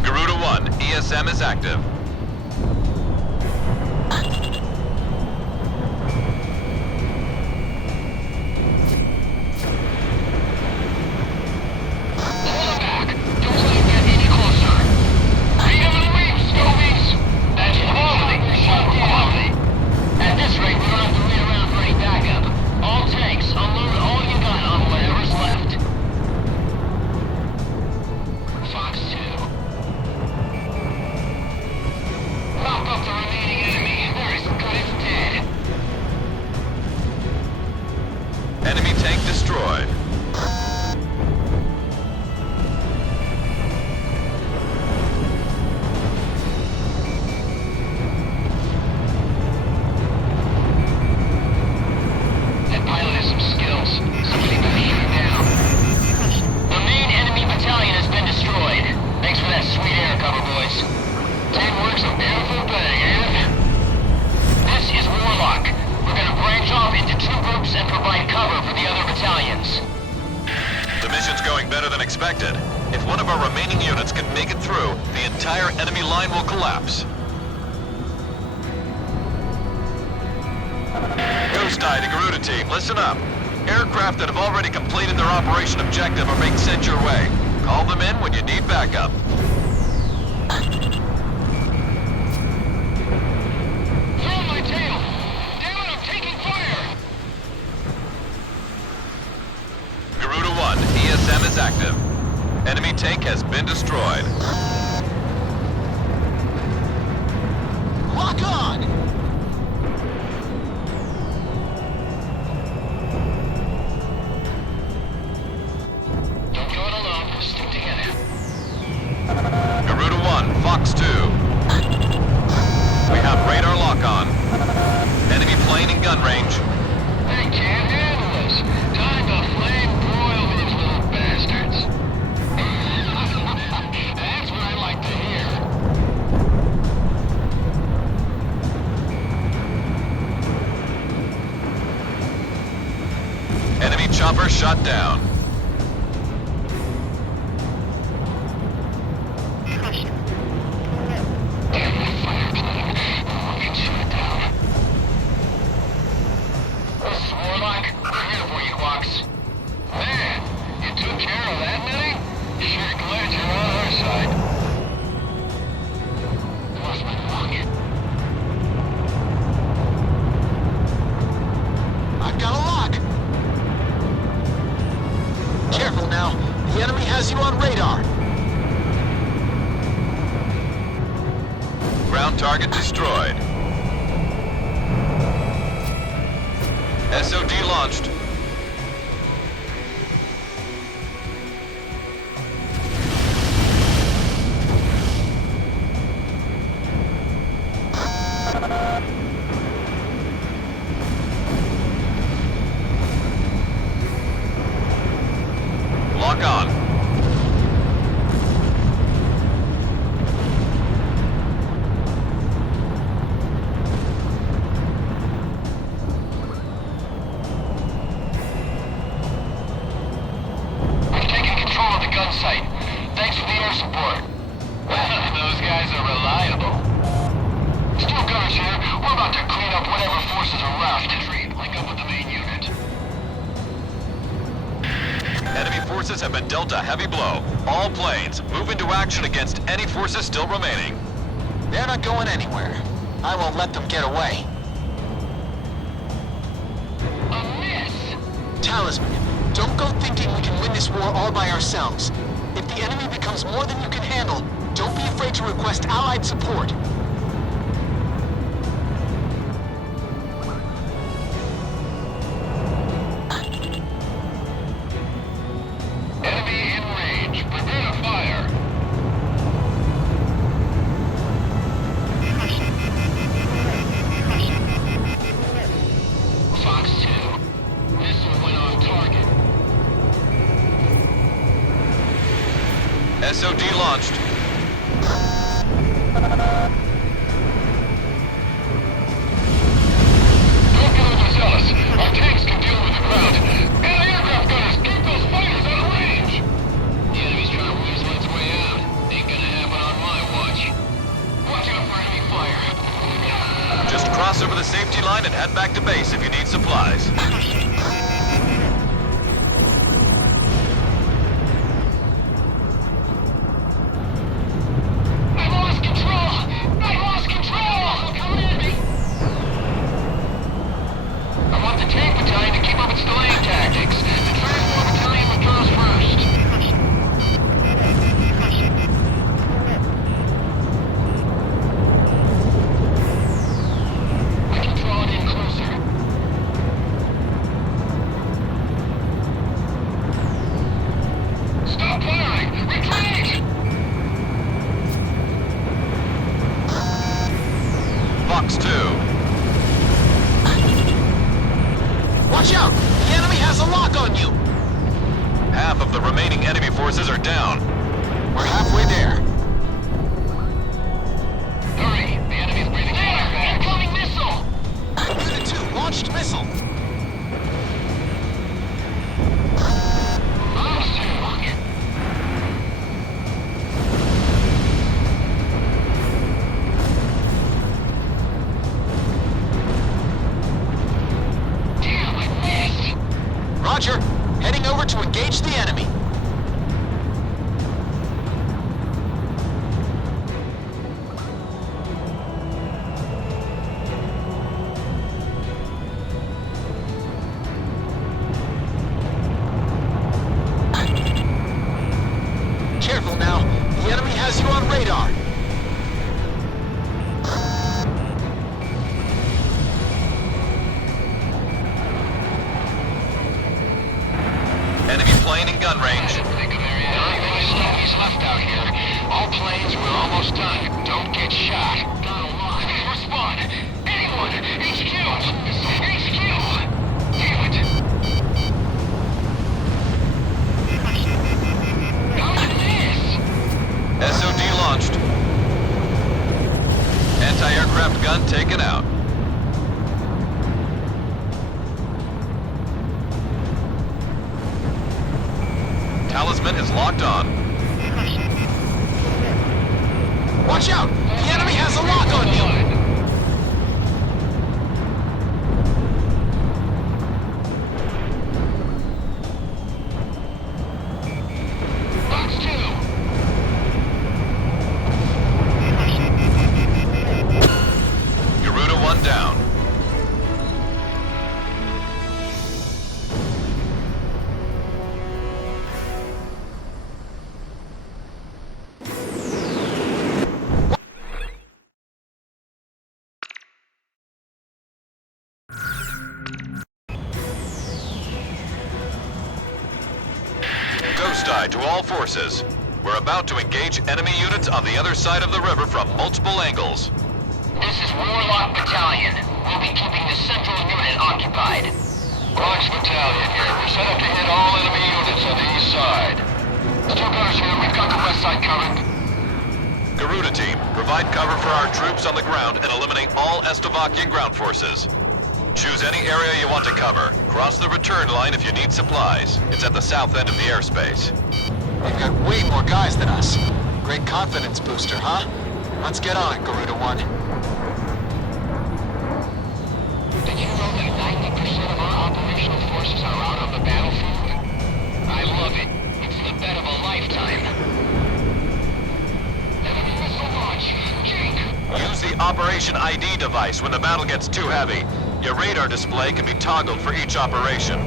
Garuda 1, ESM is active. Pull them back. Don't let them get any closer. Beat them in the wings, Scobies. That's quality. Quality. At this rate, we don't have to wait around for any backup. All tanks, unload all you got on whatever's left. Fox 2. Mop up the remaining enemy. They're as good as dead. Enemy tank destroyed. That pilot has some skills. Somebody better shoot him down. The main enemy battalion has been destroyed. Thanks for that sweet air cover, boys. Teamwork's a beautiful thing, ain't it? This is Warlock. We're gonna branch off into two groups and provide cover for the other battalions. The mission's going better than expected. If one of our remaining units can make it through, the entire enemy line will collapse. Ghost Eye to Garuda team, listen up. Aircraft that have already completed their operation objective are being sent your way. Call them in when you need backup. Throw my tail! Damn it, I'm taking fire! Garuda 1, ESM is active. Enemy tank has been destroyed. Lock on! Don't go it alone. Stick together. Garuda 1, Fox 2. We have radar lock on. Enemy plane in gun range. They can't handle us. Time to flame broil these little bastards. That's what I like to hear. Enemy chopper shot down. Damn that fire plane. We can shoot it down. This is Warlock. We're here for you, Quox. Man, you took care of The enemy has you on radar. Ground target destroyed. SOD launched. Lock on. We've taken control of the gun site. Thanks for the air support. Those guys are reliable. Still gunners here. We're about to clean up whatever forces are left. Link up with the main unit. Enemy forces have been dealt a heavy blow. All planes, move into action against any forces still remaining. They're not going anywhere. I won't let them get away. A miss! Talisman, don't go thinking we can win this war all by ourselves. If the enemy becomes more than you can handle, don't be afraid to request allied support. Enemy in range. Prepare to fire. Fox 2. Missile went on target. SOD launched. Don't get overzealous. Our tanks can deal with the ground. Anti-aircraft gunners, keep those fighters out of range! The enemy's trying to weasel its way out. Ain't gonna happen on my watch. Watch out for enemy fire. Just cross over the safety line and head back to base if you need supplies. I lost control! I lost control! Come at me! I want the tank battalion to keep up its delaying tactics. The transport battalion withdraws first. I can draw it in closer. Stop firing! Retreat! Fox 2. Watch out! The enemy has a lock on you! Half of the remaining enemy forces are down. We're halfway there. Hurry! The enemy's breathing fire back. Incoming missile! Unit 2 launched missile. Damn, I missed! Roger. Heading over to engage the enemy. Careful now. The enemy has you on radar. Enemy plane in gun range. There aren't many stomies left out here. All planes, we're almost done. Don't get shot. Got a lot. Respond! Anyone! HQ! HQ! Damn it! How did this? SOD launched. Anti-aircraft gun taken out. Talisman is locked on. Watch out! The enemy has a lock on you! Fox 2! Garuda 1 down. Ghost Eye to all forces. We're about to engage enemy units on the other side of the river from multiple angles. This is Warlock Battalion. We'll be keeping the central unit occupied. Rocks Battalion here. We're set up to hit all enemy units on the east side. Still gunners here. We've got the west side covered. Garuda team, provide cover for our troops on the ground and eliminate all Estovakian ground forces. Choose any area you want to cover. Cross the return line if you need supplies. It's at the south end of the airspace. They've got way more guys than us. Great confidence booster, huh? Let's get on it, Garuda 1. Did you know that 90% of our operational forces are out on the battlefield? I love it. It's the bet of a lifetime. Enemy missile launch! Jake! Use the Operation ID device when the battle gets too heavy. Your radar display can be toggled for each operation.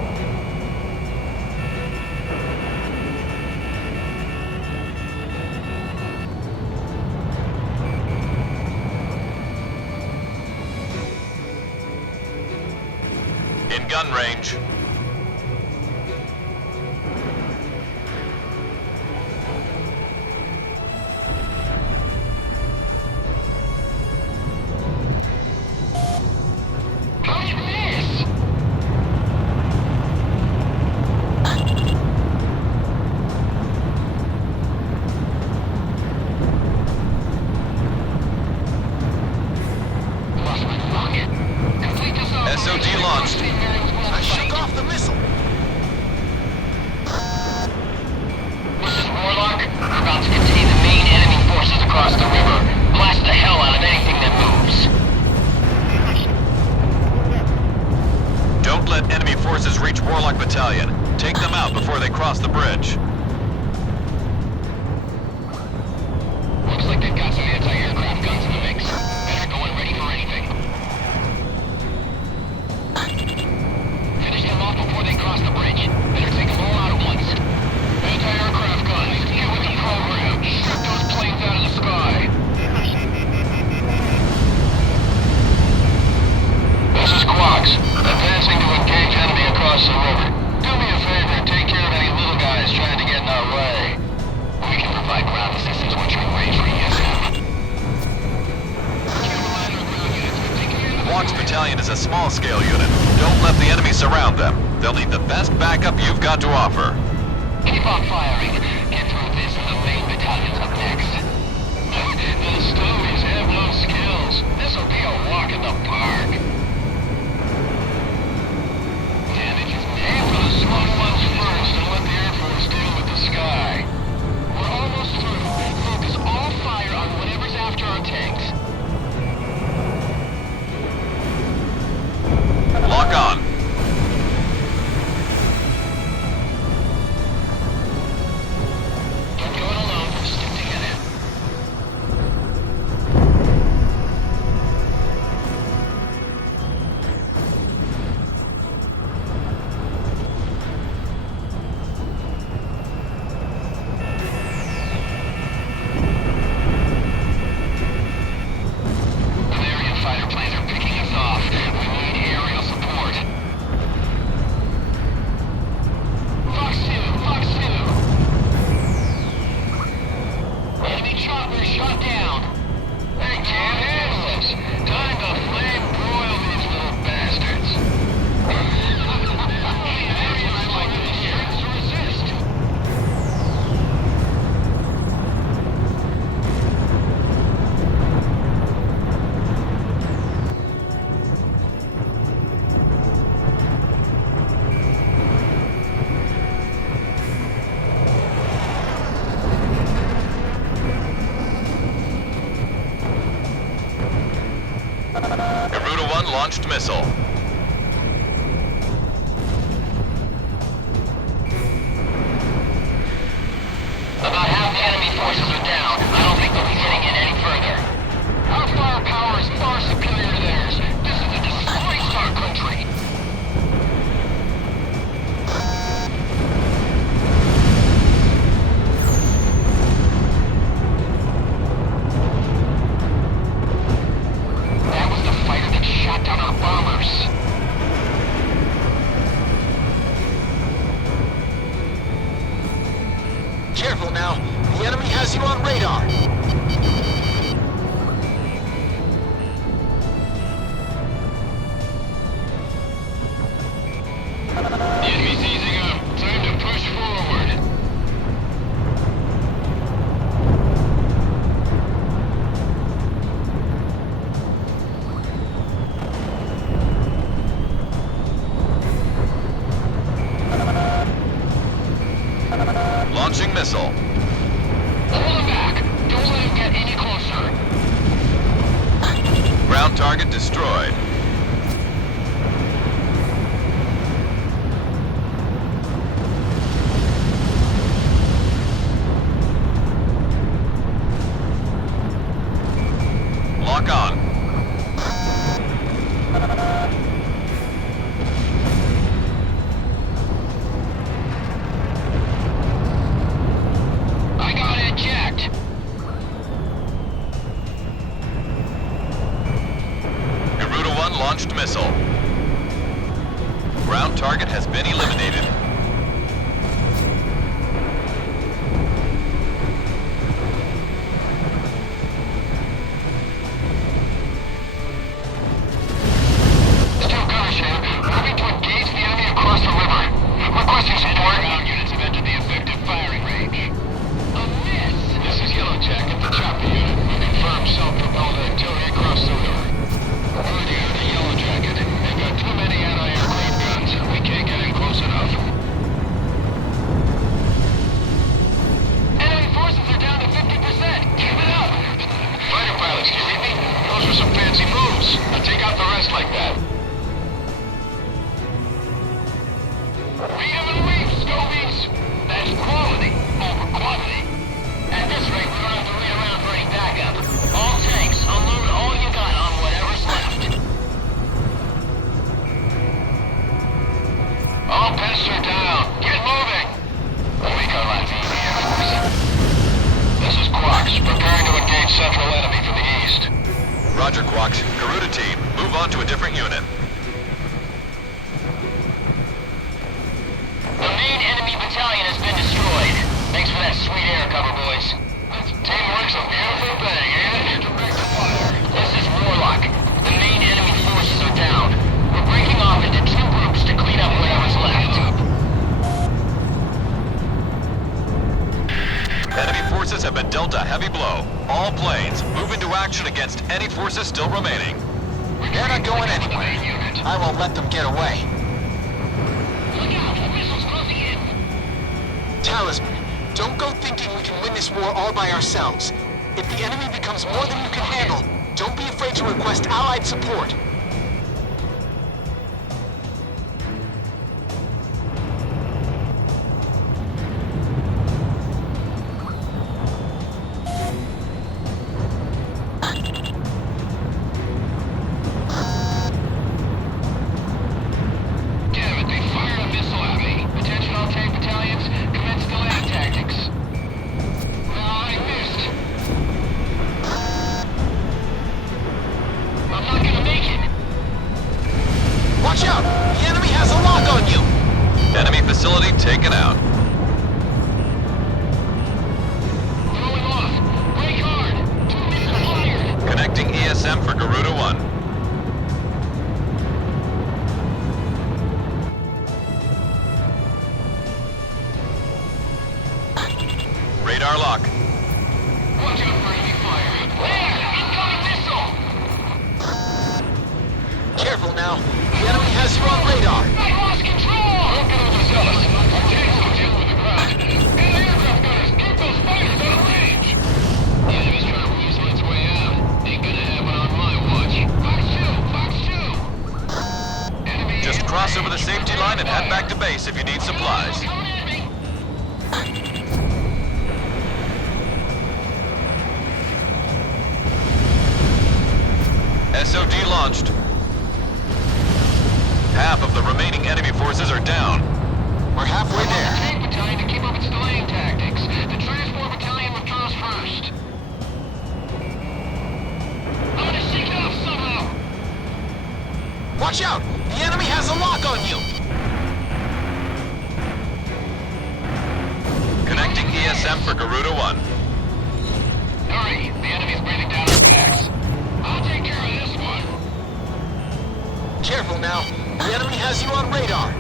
In gun range. SOD launched. I shook off the missile. This is Warlock. We're about to contain the main enemy forces across the river. Blast the hell out of anything that moves. Don't let enemy forces reach Warlock Battalion. Take them out before they cross the bridge. Looks like they've got some anti-aircraft guns in the mix. Better go in ready for anything. Finish them off before they cross the bridge. Better take them all out at once. Anti-aircraft guns, get with the program. Shoot those planes out of the sky. This is Quox. Advancing to engage enemy across the river. Do me a favor and take care of any little guys trying to get in our way. We can provide ground assistance once you're in range for ESM. Quox Battalion is a small-scale unit. Don't let the enemy surround them. They'll need the best backup you've got to offer. Keep on firing. Get through this and the main battalion's up next. Those stovies have no skills. This'll be a walk in the park. Damage is Aim for the small ones first and let the Air Force deal with the sky. We're almost through. Focus all fire on whatever's after our tanks. Lock on. Don't go it alone. Stick together. Valerian fighter planes are picking us off. We need aerial support. Fox 2! Enemy chopper shot down. They can't handle us. Time to flame broil these little bastards. Areas like this here to resist. Garuda 1 launched missile. About half the enemy forces are down. I don't think they'll be getting in any further. Our firepower is far superior to theirs. This is a disgrace to our country. That was the fighter that shot down our bombers. Careful now. The enemy has you on radar. The enemy's easing up. Time to push forward. Launching missile. Hold him back. Don't let him get any closer. Ground target destroyed. Lock on. I got it checked. Garuda 1 launched missile. Ground target has been eliminated. Still gunnership. Moving to engage the enemy across the river. Requesting support. Ground units have entered the effective firing range. A miss. This is Yellow Jacket, the chopper unit. Confirm self-propelled artillery across the river. Word here to Yellow Jacket. They've got too many anti-aircraft guns. We can't get in close enough. Enemy forces are down to 50%. Keep it up. Fighter pilots, do you read me? Those were some fancy moves. Now take out the rest like that. Read them and weave, Scobies. That's quality over quantity. At this rate, we don't have to wait around for any backup. All tanks, unload all you got on whatever's left. All pests are down. Get moving. We'll make our life easier. This is Quax, preparing to engage central enemy from the east. Roger, Quax. Garuda team, move on to a different unit. The main enemy battalion has been destroyed. Thanks for that sweet air cover, boys. Teamwork's a beautiful thing, ain't it? Direct fire. This is Warlock. The main enemy forces are down. We're breaking off into two groups to clean up whatever's left. Enemy forces have been dealt a heavy blow. All planes, move into action against any forces still remaining. They're not going anywhere. I won't let them get away. Look out! The missile's closing in! Talisman, don't go thinking we can win this war all by ourselves. If the enemy becomes more than you can handle, don't be afraid to request allied support. Damn it, they fired a missile at me. Attention all tank battalions, commence delaying tactics. I missed. I'm not gonna make it. Watch out! The enemy has a lock on you! Enemy facility taken out. Throwing off. Brake hard. 2 missiles fired. Connecting ESM for Garuda 1. Radar lock. Watch out for enemy fire. There! Incoming missile! Careful now. The enemy has you on radar. I lost control! Don't get overzealous. Our tanks will deal with the ground. Anti-aircraft gunners, keep those fighters out of range! The enemy's trying to weasel its way out. Ain't gonna happen on my watch. Fox 2! Enemy Just in cross range. over the safety line and head back to base if you need supplies. Coming at me. SOD launched. Half of the remaining enemy forces are down. We're halfway The there. tank battalion to keep up its delaying tactics. The transport battalion withdraws first. I'm gonna shake it off somehow. Watch out! The enemy has a lock on you! Connecting ESM ESM for Garuda 1. Hurry! The enemy's breathing down our backs. I'll take care of this one. Careful now. The enemy has you on radar.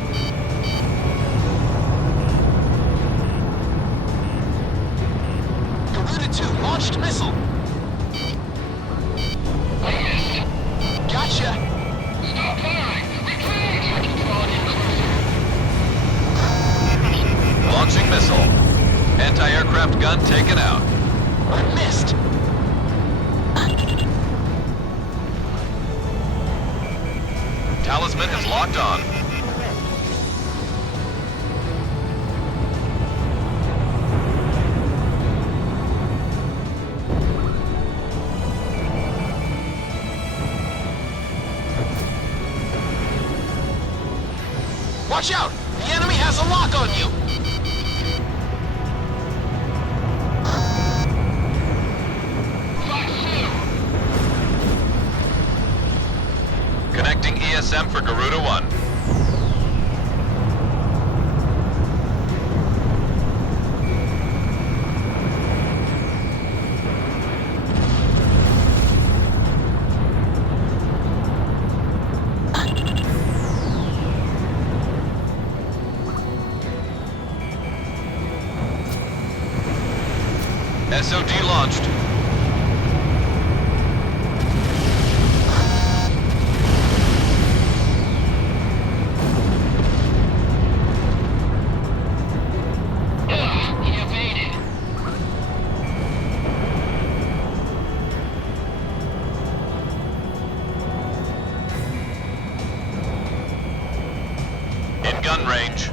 Garuda 2 launched missile. I missed. Gotcha. Stop firing! Retreat! Keep drawing in closer. Launching missile. Anti-aircraft gun taken out. I missed. Talisman is locked on. Watch out! The enemy has a lock on you! Connecting ESM for Garuda 1. SOD launched. He evaded. In gun range.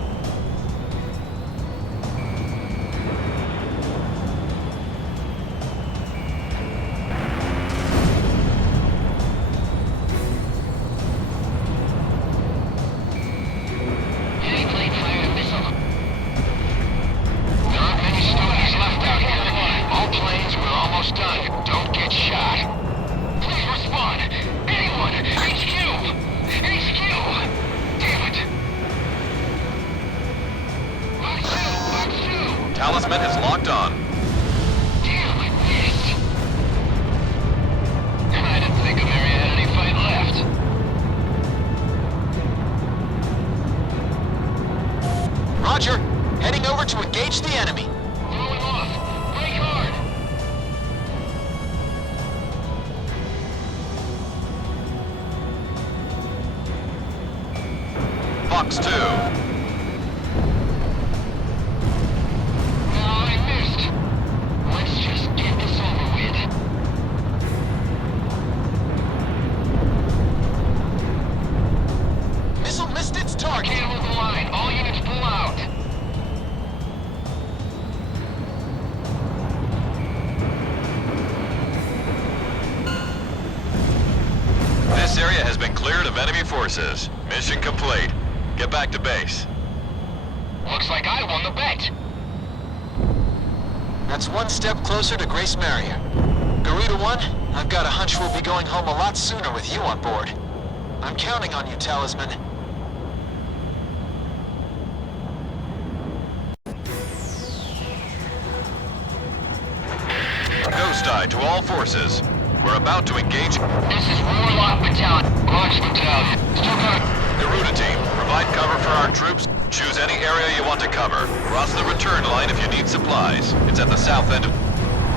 Enemy plane fired a missile. There aren't many stories left out here. All planes, we're almost done. Don't get shot. Please respond. Anyone! HQ! HQ! Damn it! Box 2! Talisman is locked on. Damn, I missed! I didn't think Ameria had any fight left. Roger. Heading over to engage the enemy. Throwing off. Brake hard. Fox 2. No, I missed. Let's just get this over with. Missile missed its target. Can't hold the line. All units pull out. This area has been cleared of enemy forces. Mission complete. Get back to base. Looks like I won the bet. That's one step closer to Grace Maria. Garuda 1, I've got a hunch we'll be going home a lot sooner with you on board. I'm counting on you, Talisman. Ghost Eye to all forces. We're about to engage This is Warlock Battalion. Watch Battalion. Still got Garuda team. Provide cover for our troops. Choose any area you want to cover. Cross the return line if you need supplies. It's at the south end of...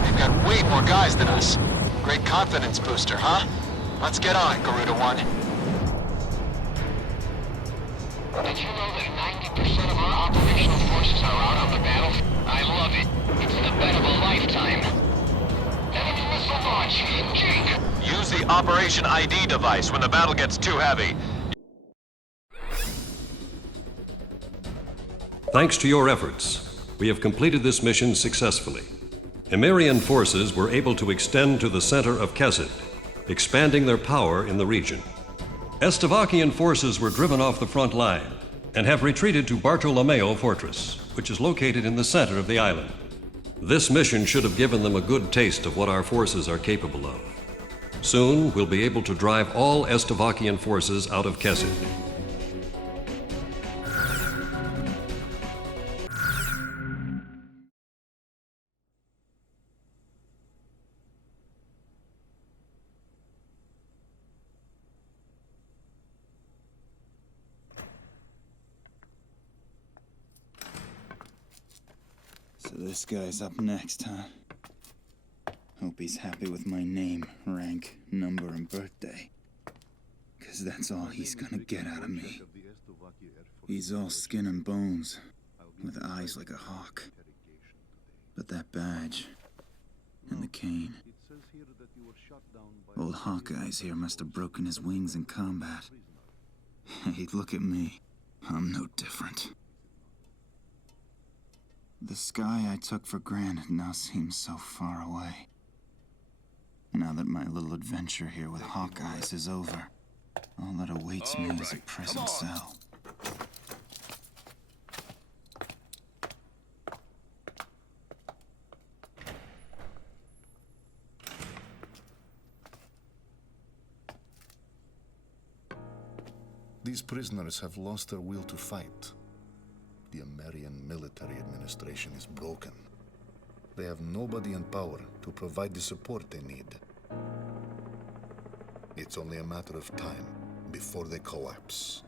They've got way more guys than us. Great confidence booster, huh? Let's get on it, Garuda 1. Did you know that 90% of our operational forces are out on the battlefield? I love it. It's the bet of a lifetime. Enemy missile launch. Jake! Use the Operation ID device when the battle gets too heavy. Thanks to your efforts, we have completed this mission successfully. Emirian forces were able to extend to the center of Kesid, expanding their power in the region. Estavakian forces were driven off the front line and have retreated to Bartolomeo Fortress, which is located in the center of the island. This mission should have given them a good taste of what our forces are capable of. Soon, we'll be able to drive all Estavakian forces out of Kesid. So this guy's up next, huh? Hope he's happy with my name, rank, number, and birthday. 'Cause that's all he's gonna get out of me. He's all skin and bones, with eyes like a hawk. But that badge, and the cane. Old Hawkeye's here must have broken his wings in combat. Hey, look at me. I'm no different. The sky I took for granted now seems so far away. Now that my little adventure here with Hawkeyes is over, all that awaits me is a prison cell. These prisoners have lost their will to fight. The American military administration is broken. They have nobody in power to provide the support they need. It's only a matter of time before they collapse.